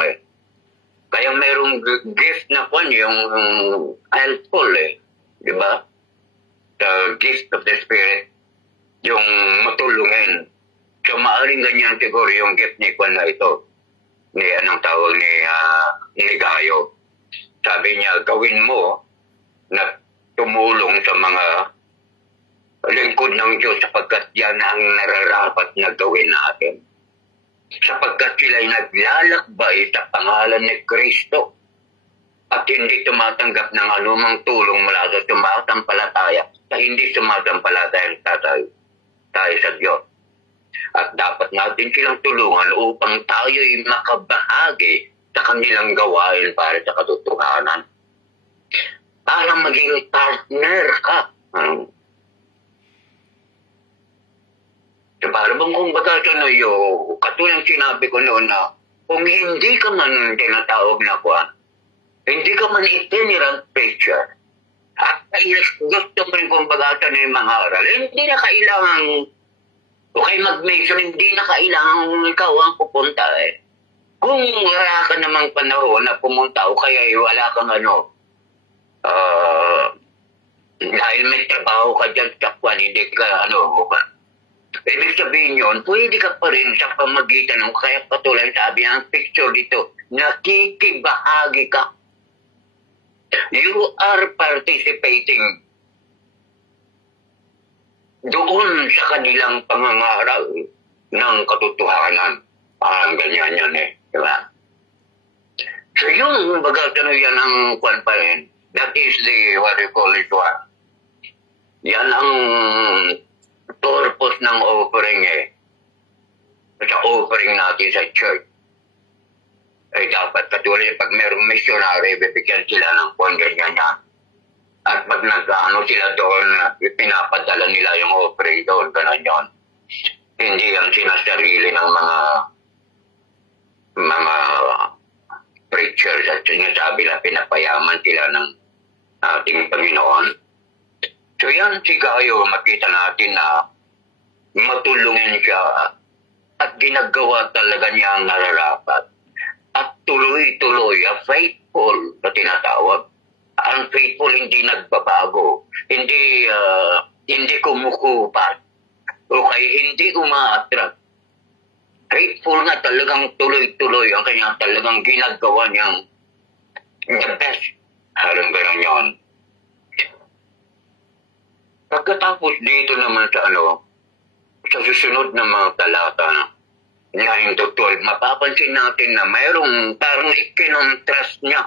Kaya mayroong gift na kwan yung helpful di ba? The gift of the Spirit, yung matulungin. So maaaring ganyan siguro yung gift ni kwan na ito. Anong tawag ni Gayo. Sabi niya, gawin mo na tumulong sa mga lingkod ng Diyos sapagkat yan ang nararapat na gawin natin. Sapagkat sila'y naglalakbay sa pangalan ni Kristo at hindi tumatanggap ng anumang tulong mula sa sumasampalataya sa hindi sumasampalataya tayo sa Diyos. At dapat natin silang tulungan upang tayo'y makabahagi sa kanilang gawain para sa katotohanan. Para maging partner ka. So, para bang kung baga katulad sinabi ko noon na kung hindi ka man tinatawag na kwan, hindi ka man itinerant preacher, at gusto mo rin kung baga yung mga aral, hindi na kailangan okay mag-mention, hindi na kailangan ikaw ang pupunta Kung wala ka namang panahon na pumunta o kaya wala kang dahil may trabaho ka dyan sa kwan, hindi ka ibig sabihin yun, pwede ka pa rin sa pamagitan ng kaya patuloy sabi ang picture dito, nakikibahagi ka. You are participating doon sa kanilang pangangaral ng katotohanan. Parang ganyan yan di ba? So yung baga yan ang kwan pa rin. That is the, what you call it Yan ang purpose ng offering sa offering natin sa church. Dapat katulad pag mayroong missionary, bibigyan sila ng kwan ganyan yan. At pag sila doon, pinapadala nila yung offering doon, gano'n yun. Hindi ang sinasarili ng mga preachers at sinasabi na pinapayaman sila ng ating Panginoon. So yan si Gayo, makita natin na matulungin siya at ginagawa talaga niya ang nararapat. At tuloy-tuloy, faithful na tinatawag. Ang faithful hindi nagbabago, hindi kumukupat, o kaya hindi umaattract. Faithful na talagang tuloy-tuloy ang kanya talagang ginagawa niyang the best. Harang gano'n yun. Pagkatapos dito naman sa susunod na mga talata na 9 to 12, mapapansin natin na mayroong parang ikinontrast niya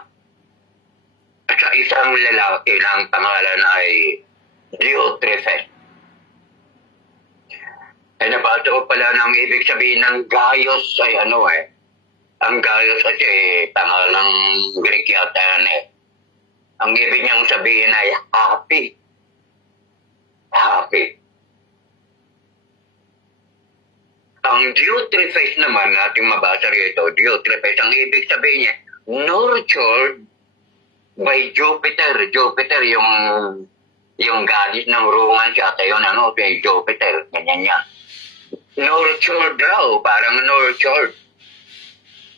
sa isang lalaki na ang pangalan ay Diotrephes. Nabasa ko pala ng ibig sabihin ng Gaius ay ang Gaius kasi pangalang Greek yata yan Ang ibig niyang sabihin ay happy. Happy. Ang Diotrephes naman, natin mabasa rito, Diotrephes, ang ibig sabihin niya, nurtured by Jupiter. Jupiter, yung gadis ng rungan siya, tayo kay Jupiter, ganyan niya. Nurtured raw, parang nurtured.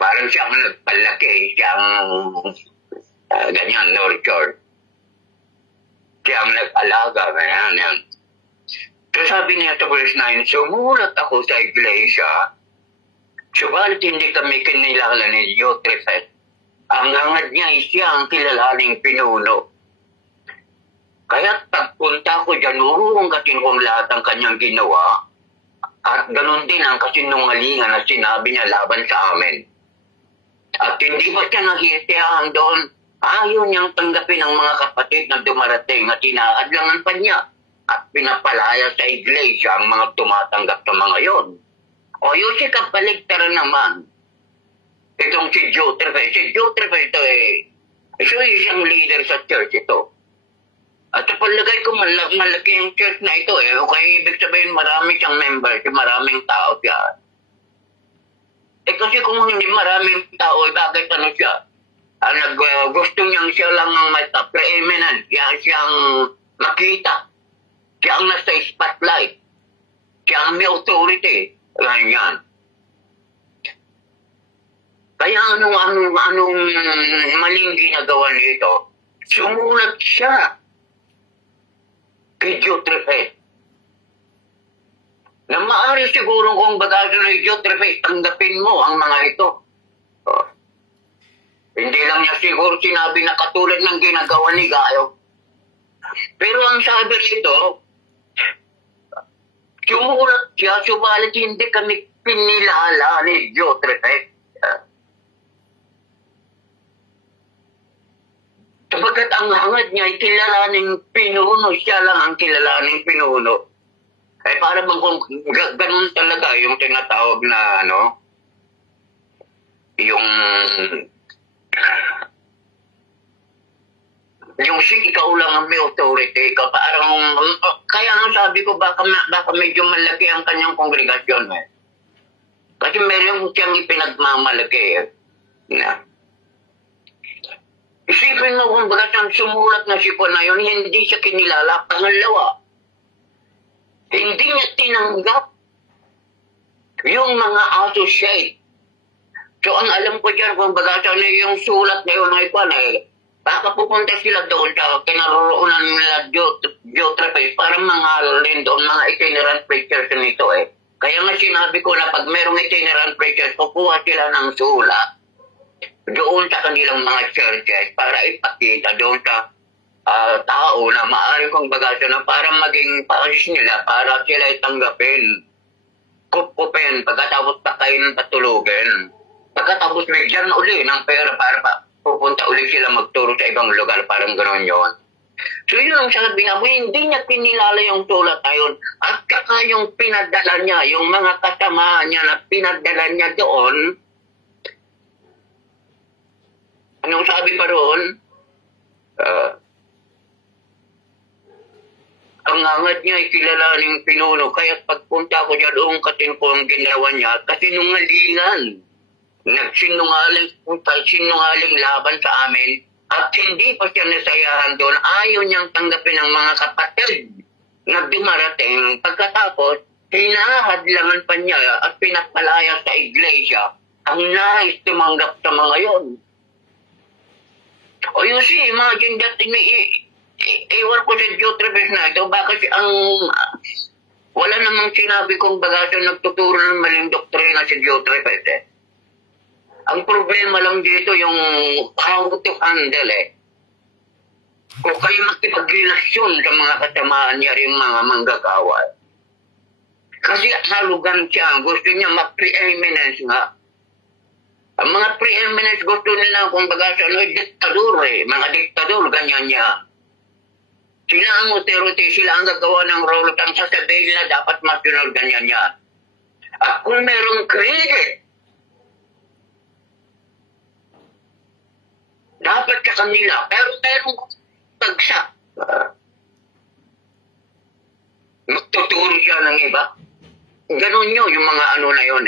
Parang siyang nagpalaki, siyang ganyan, nurtured. Siyang nag-alaga, ganyan yan. So sabi niya sa verse 9, sumulat ako sa iglesia Subalit hindi kami kinilala ni Diotrephes. Ang hangad niya ay siya ang kilalaning pinuno. Kaya pagpunta ko dyan, uunggatin kong lahat ang kanyang ginawa. At ganun din ang kasinungalingan na sinabi niya laban sa amin. At hindi ba siya nahihitiyahan doon? Ayaw niyang tanggapin ang mga kapatid na dumarating at inaadlangan pa niya. At pinapalaya sa iglesia ang mga tumatanggap sa mga yon. O yung si kapaligtaran naman, itong si Diotrephes. Si Diotrephes ito siya isang leader sa church ito. At sa palagay ko malaki yung church na ito Okay, ibig sabihin marami siyang members, maraming tao siya. Kasi kung hindi maraming tao, bakit ano siya? Gusto niyang siya lang ang may preeminent, siyang makita. Siya ang nasa spotlight. Siya ang may authority. Ganyan. Kaya anong maling ginagawa nito? Sumulat siya kay Diotrephes. Na maaari siguro kung bagay ni Diotrephes, tanggapin mo ang mga ito. Hindi lang niya siguro sinabi na katulad ng ginagawa ni Gayo. Pero ang sabi rito, sumulat siya, subalit hindi kami pinilala ni Diotrephes. Sabagat ang hangad niya ay kilalaning pinuno, siya lang ang kilalaning pinuno. Para bang kung ganun talaga yung tinatawag na yung ikaw lang ang may authority ka, parang, kaya nga sabi ko baka medyo malaki ang kanyang kongregasyon Kasi meron siyang ipinagmamalaki na. Isipin mo kung bagat ang sumulat na si Juan na yun, hindi siya kinilala. Pangalawa, hindi niya tinanggap yung mga associate. So ang alam ko dyan, kung bagat yung sulat na yun ay Juan baka pupunta sila doon sa kinaroroonan nila Diotrephes para mangaral din doon mga itinerant preachers nito Kaya nga sinabi ko na pag merong itinerant preachers, kukuha sila ng sulat doon sa kanilang mga churches para ipakita doon sa tao na maaaring kong bagasyo na para maging pasis nila, para sila itanggapin, kupkupin, pagkatapos pakain, patulugin. Pagkatapos bigyan uli ng pera para pupunta uli sila magturo sa ibang lugar, parang gano'n yun. So yun ang sabi nga, hindi niya pinilala yung sulat na yun. At kaka yung pinadala niya, yung mga kasamahan niya na pinadala niya doon, anong sabi pa roon? Ang hangad niya ay kilalaning pinuno. Kaya pagpunta ko dyan, uungkatin ko ang ginawa niya. Kasinungalingan. Sinungaling laban sa amin. At hindi pa siya nasayahan doon. Ayaw niyang tanggapin ng mga kapatid na dumarating. Pagkatapos, hinahadlangan pa niya at pinapalaya sa iglesia ang nais tumanggap sa mga yon. O you see, imagine that, iwan ko si Diotrephes na ito, bakit wala namang sinabi kong bagasyon nagtuturo ng maling doktrina si Diotrephes Ang problema lang dito yung how to handle Kung kayo makipagrelasyon sa mga kasamaan niya rin mga manggagawa. Kasi halugan siya, gusto niya ma-preeminence nga. Ang mga preeminence gusto nila kung baga diktador mga diktador, ganyan niya. Sila ang authority, sila ang gagawa ng role at ang sasabihin na dapat masunod, ganyan niya. At kung merong credit, dapat sa kanila, pero merong bagsak. Magtuturo siya ng iba. Ganon yun, yung mga na yun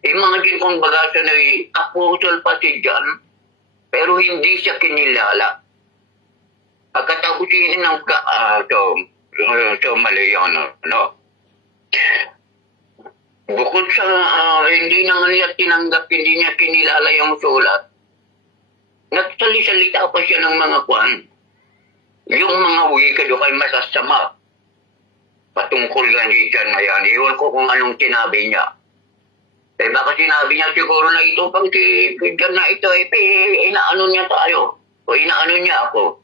Imagine kung baga siya na apostol pa si John, pero hindi siya kinilala. Pagkatapos yun ng mali yun, Bukod sa hindi na niya tinanggap, hindi niya kinilala yung sulat, nagsalita pa siya ng mga kwan. Yung mga wika doon ay masasama. Patungkol ganyan na yan. Iwan ko kung anong sinabi niya. Baka sinabi niya siguro na ito pang si Fidjan na ito, inaano niya tayo. O inaano niya ako.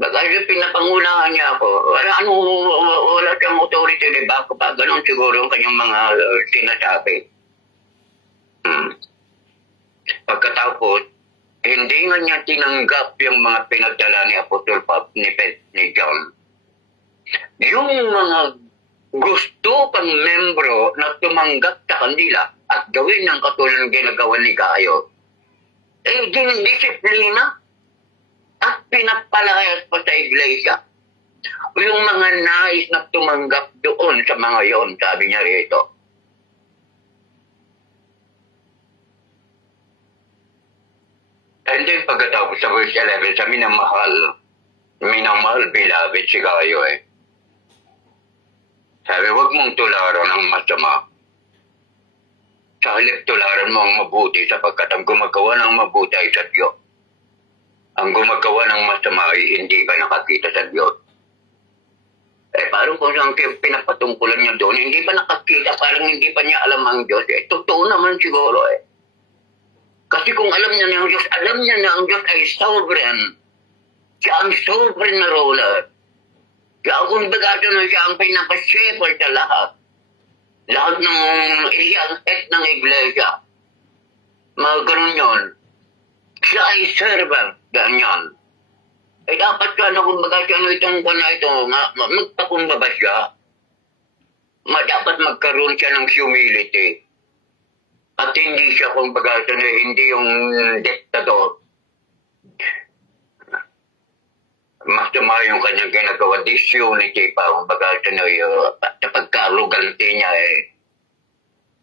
Baka pinapangunahan niya ako. Wala siyang authority, di ba? Kapag ganun siguro yung kanyang mga sinasabi. Pagkatapos, hindi nga niya tinanggap yung mga pinagdala ni Apostol ni John. Yung mga gusto pang membro na tumanggap sa kanila at gawin ng katulad ng ginagawa ni Gayo, dinidisiplina at pinapalayas pa sa iglesia. Yung mga nais na tumanggap doon sa mga yon, sabi niya rito. And then pagkatapos sa verse 11, sa minamahal beloved si Gayo Sabi, huwag mong tularan ang masama. Sa halip tularan mo ang mabuti sapagkat ang gumagawa ng mabuti ay sa Diyos. Ang gumagawa ng masama ay hindi pa nakakita sa Diyos. Parang kung saan pinapatungkulan niya doon, hindi pa nakakita, parang hindi pa niya alam ang Diyos. Totoo naman siguro Kasi kung alam niya na ang Diyos, alam niya na ang Diyos ay sovereign. Siya ang sovereign na ruler. Kaya kung bagado na siya ang pinaka-shepherd sa lahat. Lahat ng iyaset ng iglesia. Mga ganun yun. Siya ay servant. Ganyan. Dapat siya na kung baga siya itong na ito, magpakumbaba siya. Dapat magkaroon siya ng humility. At hindi siya kung baga siya hindi yung diktador. Masama yung kanyang ginagawa, disunity pa, kung baga sa pagka-arugante niya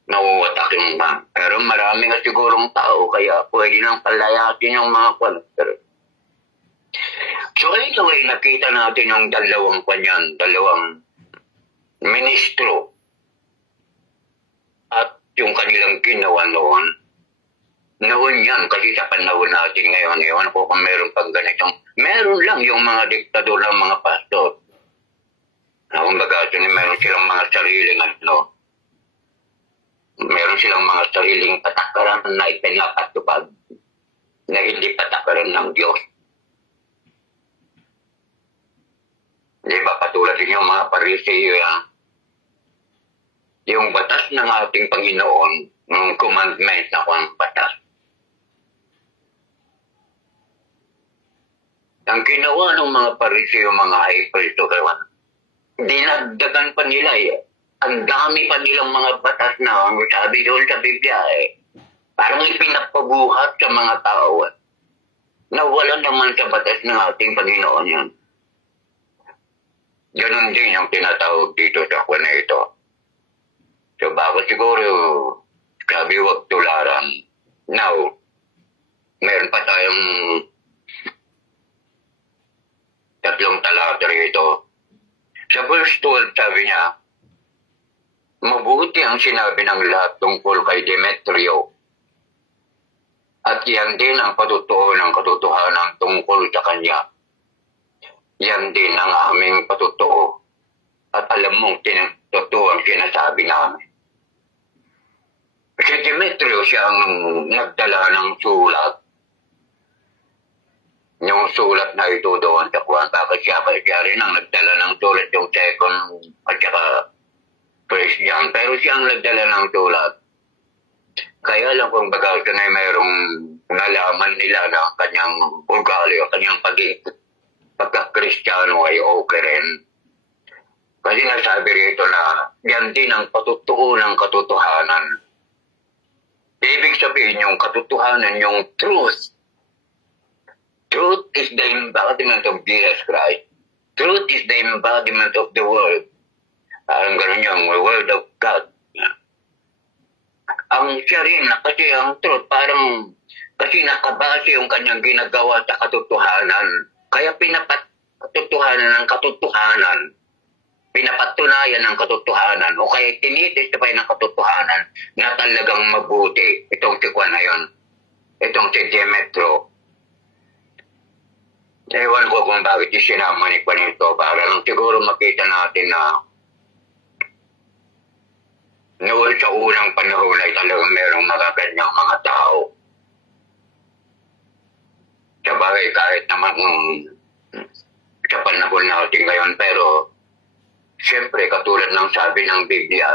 nauwatak yung mga. Pero marami nga sigurong tao, kaya pwede nang palayasin yung mga kwaliter. So anyway, nakita natin yung dalawang ministro at yung kanilang ginawa noon. Noon yan, kasi sa panahon natin ngayon, ewan ko kung meron pang ganitong, meron lang yung mga diktador ng mga pastor. Kung baga, meron silang mga sariling meron silang mga sariling patakaran na ipinapatupad na hindi patakaran ng Diyos. Di ba, patulad din yung mga Pariseo yung batas ng ating Panginoon, ng commandment na kung batas. Ang ginawa ng mga Pariseo, mga high priest, dinagdagan pa nila Ang dami pa nilang mga batas na sabi doon sa Biblia parang ipinapabuhat sa mga tao na wala naman sa batas ng ating Panginoon yan. Ganon din yung tinatawag dito sa kwan na ito. So baka siguro sabi huwag tularan. Now, meron pa tayong 3 talata rito. Sa verse 12 sabi niya, mabuti ang sinabi ng lahat tungkol kay Demetrio. At yan din ang patutuo ng katotohanan tungkol sa kanya. Yan din ang aming patutuo. At alam mong totoo ang sinasabi namin. Si Demetrio siyang nagdala ng sulat. Yung sulat na ito doon sa Juan, bakit siya rin ang nagdala ng sulat, yung second at saka first John. Pero siyang nagdala ng sulat. Kaya lang kung baga na mayroong nalaman nila na kanyang ugali o kanyang pagka-Kristiyano ay okay rin. Kasi nasabi rito na yan din ang patutuo ng katotohanan. Ibig sabihin yung katotohanan, yung truth. Truth is the embodiment of Jesus Christ. Truth is the embodiment of the Word. Parang gano'n yung Word of God. Ang siya rin, kasi ang truth, parang kasi nakabase yung kanyang ginagawa sa katotohanan. Kaya pinapatutuhanan ng katotohanan. Pinapatunayan ng katotohanan. O kaya tinitisipay ng katotohanan na talagang mabuti. Itong si Juan na yun. Itong si Demetrio. Ewan ko kung bakit isinama ni Juan ito. Para lang siguro makita natin na Noon sa unang panahon ay talagang merong mga ganyang mga tao. Sabagay kahit naman sa panahon natin ngayon, pero siyempre katulad ng sabi ng Biblia,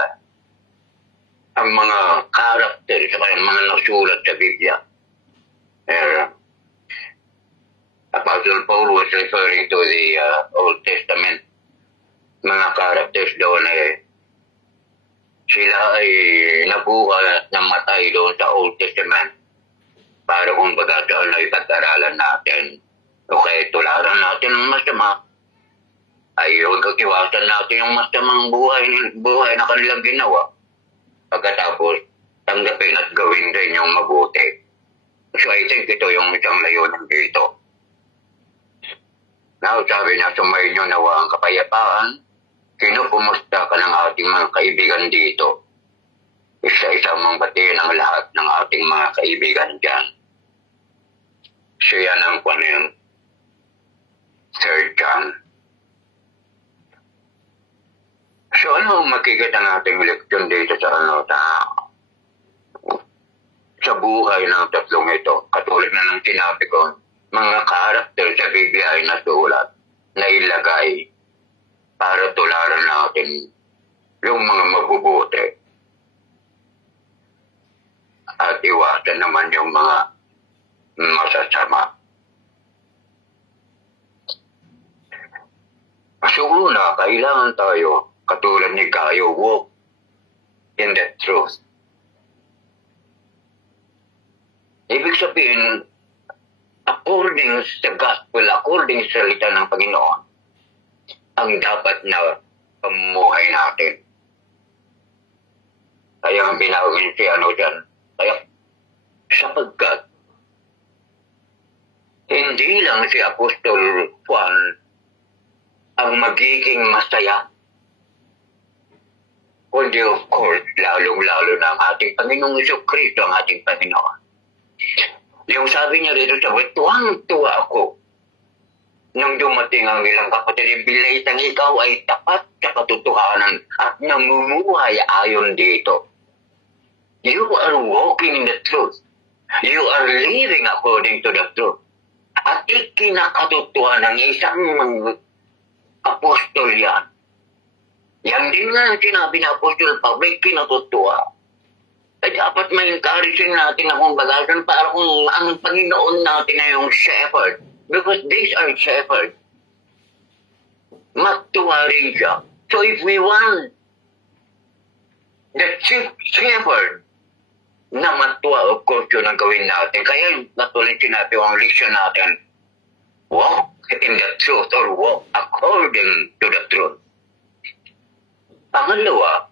ang mga karakter sa mga nasulat sa Biblia, Apostle Paul was referring to the Old Testament. Mga characters doon sila ay nabuhay at namatay doon sa Old Testament para kung baga doon ay pag-aralan natin. Okay, tularan natin ang masama. Ay huwag iwasan natin yung masamang buhay na kanilang ginawa. Pagkatapos, tanggapin at gawin rin yung mabuti. So I think ito yung isang layunin dito. Now, sabi niya, sumayin niyo nawa ang kapayapaan. Kinupumusta ka ng ating mga kaibigan dito. Isa-isa mong batiin ang lahat ng ating mga kaibigan dyan. So yan ang yun. Third John. So ano makikita ng ating leksyon dito sa buhay ng tatlong ito? Katulad na ng sinabi ko, mga karakter sa Biblia ay nasulat, na ilagay para tularan natin yung mga mabubuti at iwasan naman yung mga masasama. So una, kailangan tayo, katulad ni Gayo, walk in the truth. Ibig sabihin, according sa gospel, according sa salita ng Panginoon, ang dapat na pamuhay natin. Kaya ang binawin si dyan. Kaya sapagkat hindi lang si Apostol Juan ang magiging masaya, kundi of course, lalong-lalo na ang ating Panginoong Jesucristo, ang ating Panginoon. Yung sabi niya rito sa wet, tuwang-tuwa ako nang dumating ang ilang kapatid, bilaytang ikaw ay tapat sa katotohanan at namumuhay ayon dito. You are walking in the truth. You are living according to the truth. At ikinakatotohanan ng isang apostol yan. Yan din nga ang sinabi na Apostol Pablo, kinatutuwa. Ay dapat ma-encouraging natin na kung bagasan para kung ang Panginoon natin na yung shepherd. Because these are shepherds. Matuwa rin siya. So if we want the chief shepherd na matuwa, of course yun ang gawin natin. Kaya natuloy sinabi ang leksyon natin, walk in the truth or walk according to the truth. Pangalawa,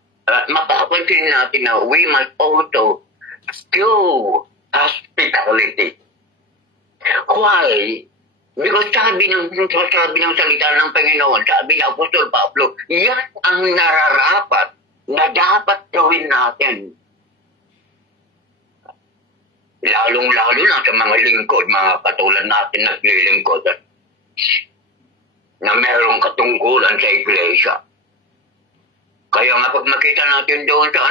mapapansin natin na we must also show hospitality. Why? Because sabi ng salita ng Panginoon, sabi ng Apostol Pablo, yan ang nararapat na dapat gawin natin. Lalong-lalo na sa mga lingkod, mga katulad natin naglilingkod na merong katungkulan sa iglesia. Kaya nga pag makita natin doon sa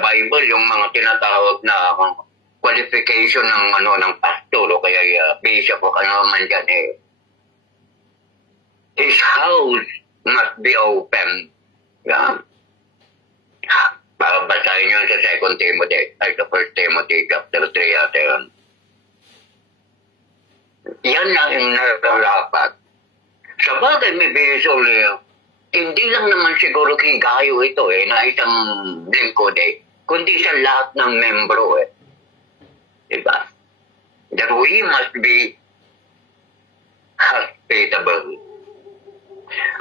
Bible, yung mga tinatawag na qualification ng pastor o kaya bishop o kano man dyan his house must be open. Yeah. Basahin nyo sa 2 Timothy, ay sa 1 Timothy chapter 3 yata yun. Yan ang nararapat. Sa bagay may bisol hindi lang naman siguro kay Gayo ito na isang lingkod kundi sa lahat ng membro Diba? That we must be hospitable.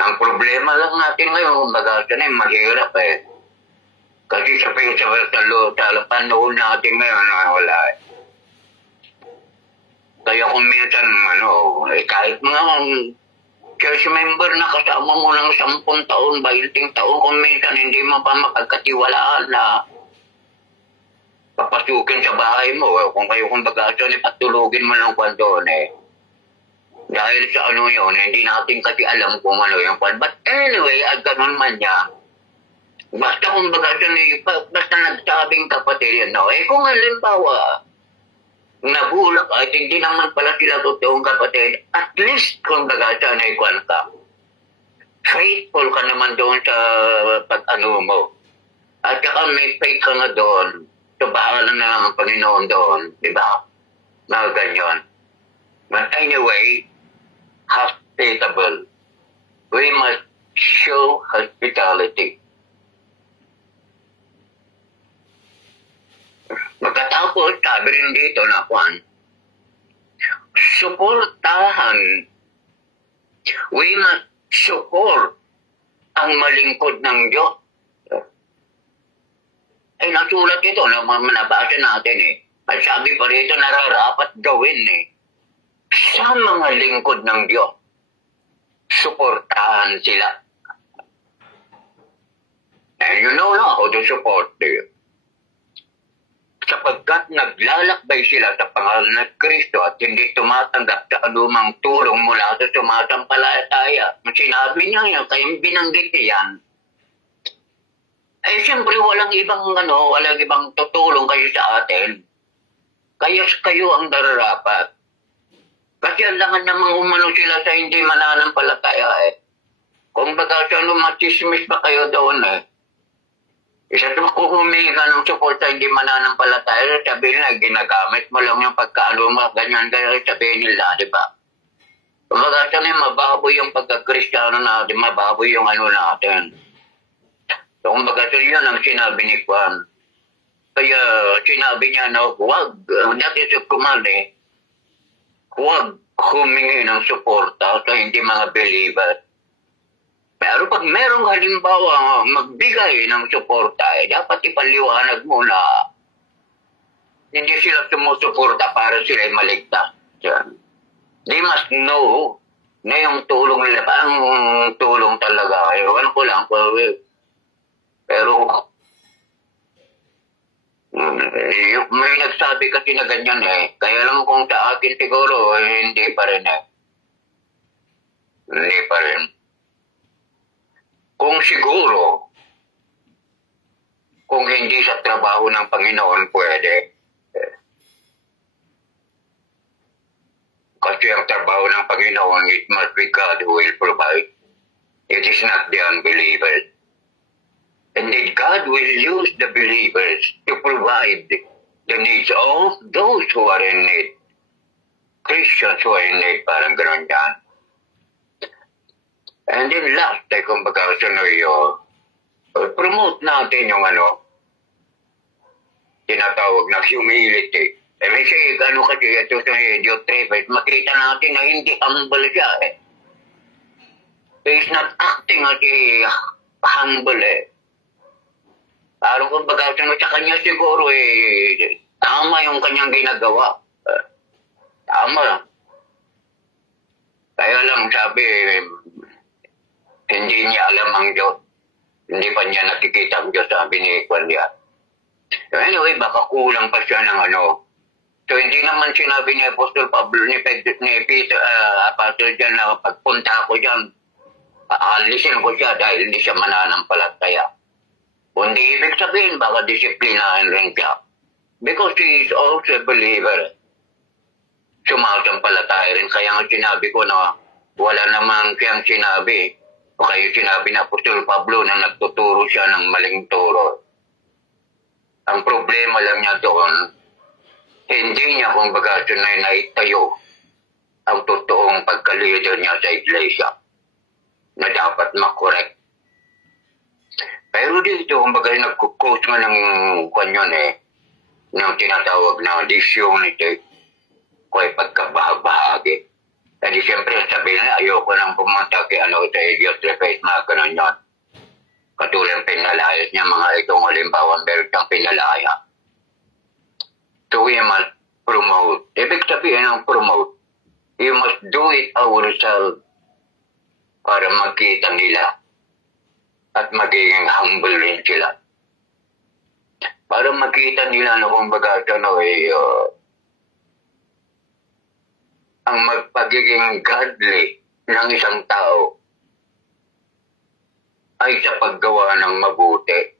Ang problema lang natin ngayon, kumbaga na mahirap Kasi sa panahon natin ngayon, wala Kaya kung minsan, kahit mga church member na kasama mo ng 10 taon, 20 taon, kung minsan hindi mo pa makagkatiwalaan na papasukin sa bahay mo, kung kayo kung bagaso, patulugin mo ng kwan doon Dahil sa yun, hindi natin kasi alam kung ano yung kwan. But anyway, at ganun man niya, Basta kung baga basta nagsabing kapatid yan, no? Eh kung halimbawa, nabulak at hindi naman pala sila totoong kapatid, at least kung baga sanay kwan ka, faithful ka naman doon sa pag-ano mo. At saka may faith ka nga doon, so bahala na lang ang Panginoon doon, di ba? Mga ganyan. But anyway, hospitable. We must show hospitality. Magkatapos, sabi rin dito na kwan, suportahan. We must support ang malingkod ng Diyos. Ay nasulat ito, nabasa natin eh. At sabi pa rito, nararapat gawin eh. Sa mga lingkod ng Diyos, suportahan sila. And you know na how to support them. Sapagkat naglalakbay sila sa pangalan ng Kristo at hindi tumatanggap sa anumang tulong mula sa sumasampalataya. Sinabi niya yan, kayong binanggit niya yan. Eh, siyempre, walang ibang tutulong kayo sa atin. Kaya kayo ang nararapat. Kasi alangan namang umano sila sa hindi mananampalataya eh. Kung baga sa machismis pa kayo doon eh. Isa sa humingi ka ng support sa hindi mananampalataya, sabihin nila, ginagamit mo lang yung pagkaano mo, ganyan sabihin nila, di ba? Kung baga sa mababoy yung pagkakristyano natin, mababoy yung ano natin. So, kung baga sa yun ang sinabi ni Juan. Kaya sinabi niya na huwag, that is a command eh, huwag humingi ng suporta sa hindi mga believer. Pero pag merong halimbawa magbigay ng suporta, eh, dapat ipaliwanag mo na hindi sila sumusuporta para sila maligtas. They must know na yung tulong nila, ang tulong talaga. Ewan ko lang, pero may nagsabi kasi na ganyan eh. Kaya lang kung sa akin siguro, eh, hindi pa rin eh. Hindi pa rin. Kung siguro, kung hindi sa trabaho ng Panginoon pwede. Kasi ang trabaho ng Panginoon, it must be God who will provide. It is not the unbelievers. And then God will use the believers to provide the needs of those who are in need. Christians who are in need, parang gano'n yan. And then last, ay kumbaga promote natin yung tinatawag na humility. Eh, may say, kasi ito sa Idiot Tripet, makita natin na hindi humble siya eh. He's not acting as humble eh. Parang kumbaga sa kanya siguro eh, tama yung kanyang ginagawa. Tama. Kaya lang sabi, hindi niya alam ang Diyos. Hindi pa niya nakikita ang Diyos, sabi ni Juan. Anyway, baka kulang pa siya ng So, hindi naman sinabi ni Apostol Pablo, ni Peter, Apostle dyan na pagpunta ko dyan, aalisin ko siya dahil hindi siya mananampalataya. Kundi ibig sabihin, baka disiplinahin rin siya. Because he is also a believer. Sumasampalataya rin. Kaya nga sinabi ko na wala namang kayang sinabi. O kayo sinabi na Apostol Pablo na nagtuturo siya ng maling turo. Ang problema lang niya doon, hindi niya kung baga na naitayo ang totoong pagka-leader niya sa iglesia na dapat makorek. Pero dito, kung baga nag-quote nga ng kanyon ng tinatawag na disunity o ay pagkabahagi. Kasi siyempre, sabi na, ayoko nang pumunta kay sa Idiot Tripet, mga kanon yun. Katulad pinalayas niya mga itong halimbawa, meron siyang pinalaya. So we must promote. Ibig sabihin ng promote, you must do it ourselves para makita nila at magiging humble rin sila. Para makita nila na kung baga ang magpagiging godly ng isang tao ay sa paggawa ng mabuti,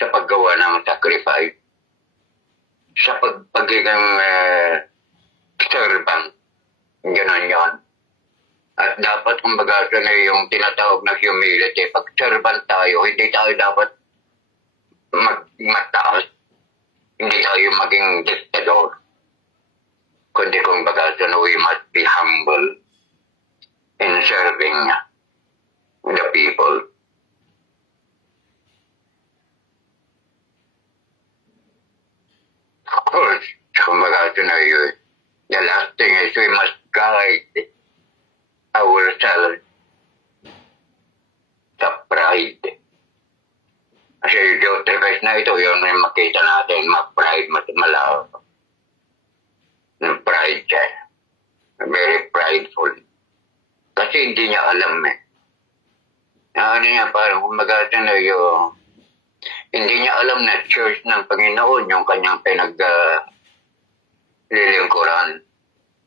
sa paggawa ng sacrifice, sa pagiging servant. Ganon yon. At dapat, kumbaga, yung tinatawag na humility. Pag servant tayo, hindi tayo dapat mataas. Hindi tayo maging dictator. Kundi kumbaga, we must be humble in serving the people. Of course, kumbaga, the last thing is we must guide ourselves sa pride. Kasi yung tribes na ito, yun may makita natin, ma-pride, malawak. Yung pride siya. Very prideful. Kasi hindi niya alam eh. Ano niya, parang kumbaga yung hindi niya alam na church ng Panginoon yung kanyang lilingkuran.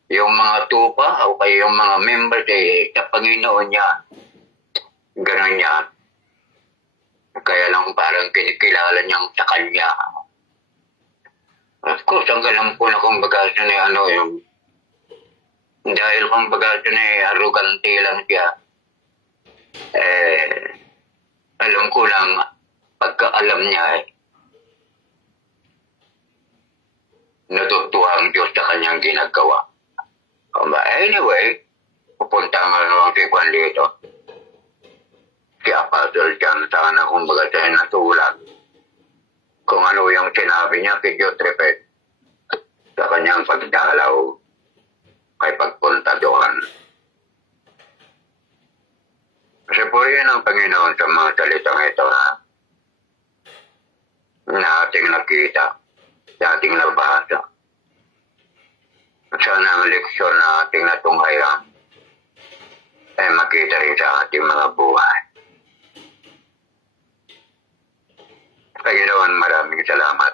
Yung mga tupa o kaya yung mga members sa Panginoon niya. Ganon niya. Kaya lang parang kinikilala niyang sa kanya. Of course, ang alam ko na kung baga yung dahil kung baga arrogante lang siya. Alam ko lang pagkaalam niya natutuwa ang Diyos sa kanyang ginagawa. Anyway, pupunta nga si Juan dito. Si Apostle John, sana kumbaga siya natulad. Kung ano yung sinabi niya kay Diotrephes sa kanyang pagdalaw kay pagpunta doon. Kasi purihin ang Panginoon sa mga salitang ito na ating nakita, na ating nabasa. Sana ang leksyon na ating natunghayan ay makita rin sa ating mga buhay. Panginoon, maraming salamat.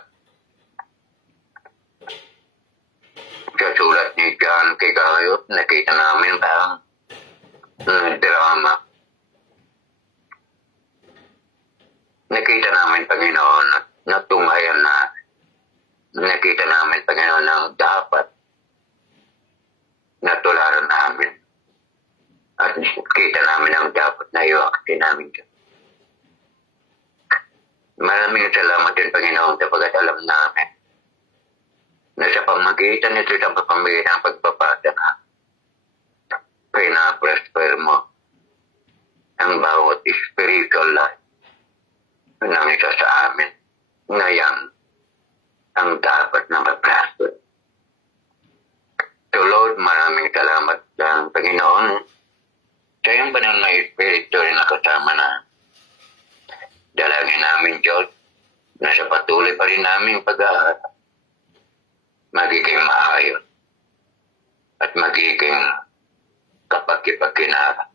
Sa sulat ni John kay Gayot, nakita namin parang drama. Nakita namin, Panginoon, natunghayan na nakita namin, Panginoon, ang dapat natularan namin. At kita namin ang dapat na iwakti namin dyan. Maraming salamat din, Panginoon, sapagat alam namin na sa pamagitan nito, sa pamagitan ng pagbabasa na pinaprosper mo ang bawat spiritual life ng isa sa amin. Ngayon, ang dapat na mag-prosper. So Lord, maraming salamat sa Panginoon sa iyong banal na Espiritu rin nakasama na dalangin namin, Diyos, na sa patuloy pa rin namin pag-aaral magiging maayos at magiging kapag-ipaginara,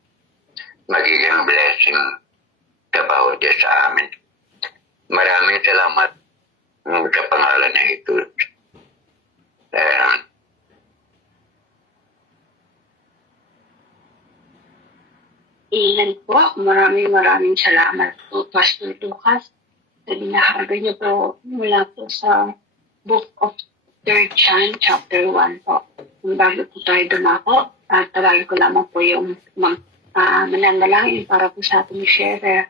magiging blessing sa bawat isa sa amin. Maraming salamat sa pangalan ng Jesus. Ilan po, maraming salamat po, Pastor Lucas. Sa binahaga niyo po mula po sa Book of 3 John, chapter 1 po. Kung bago po tayo dumako, tawagin ko lamang po yung mananalangin para po sa ating share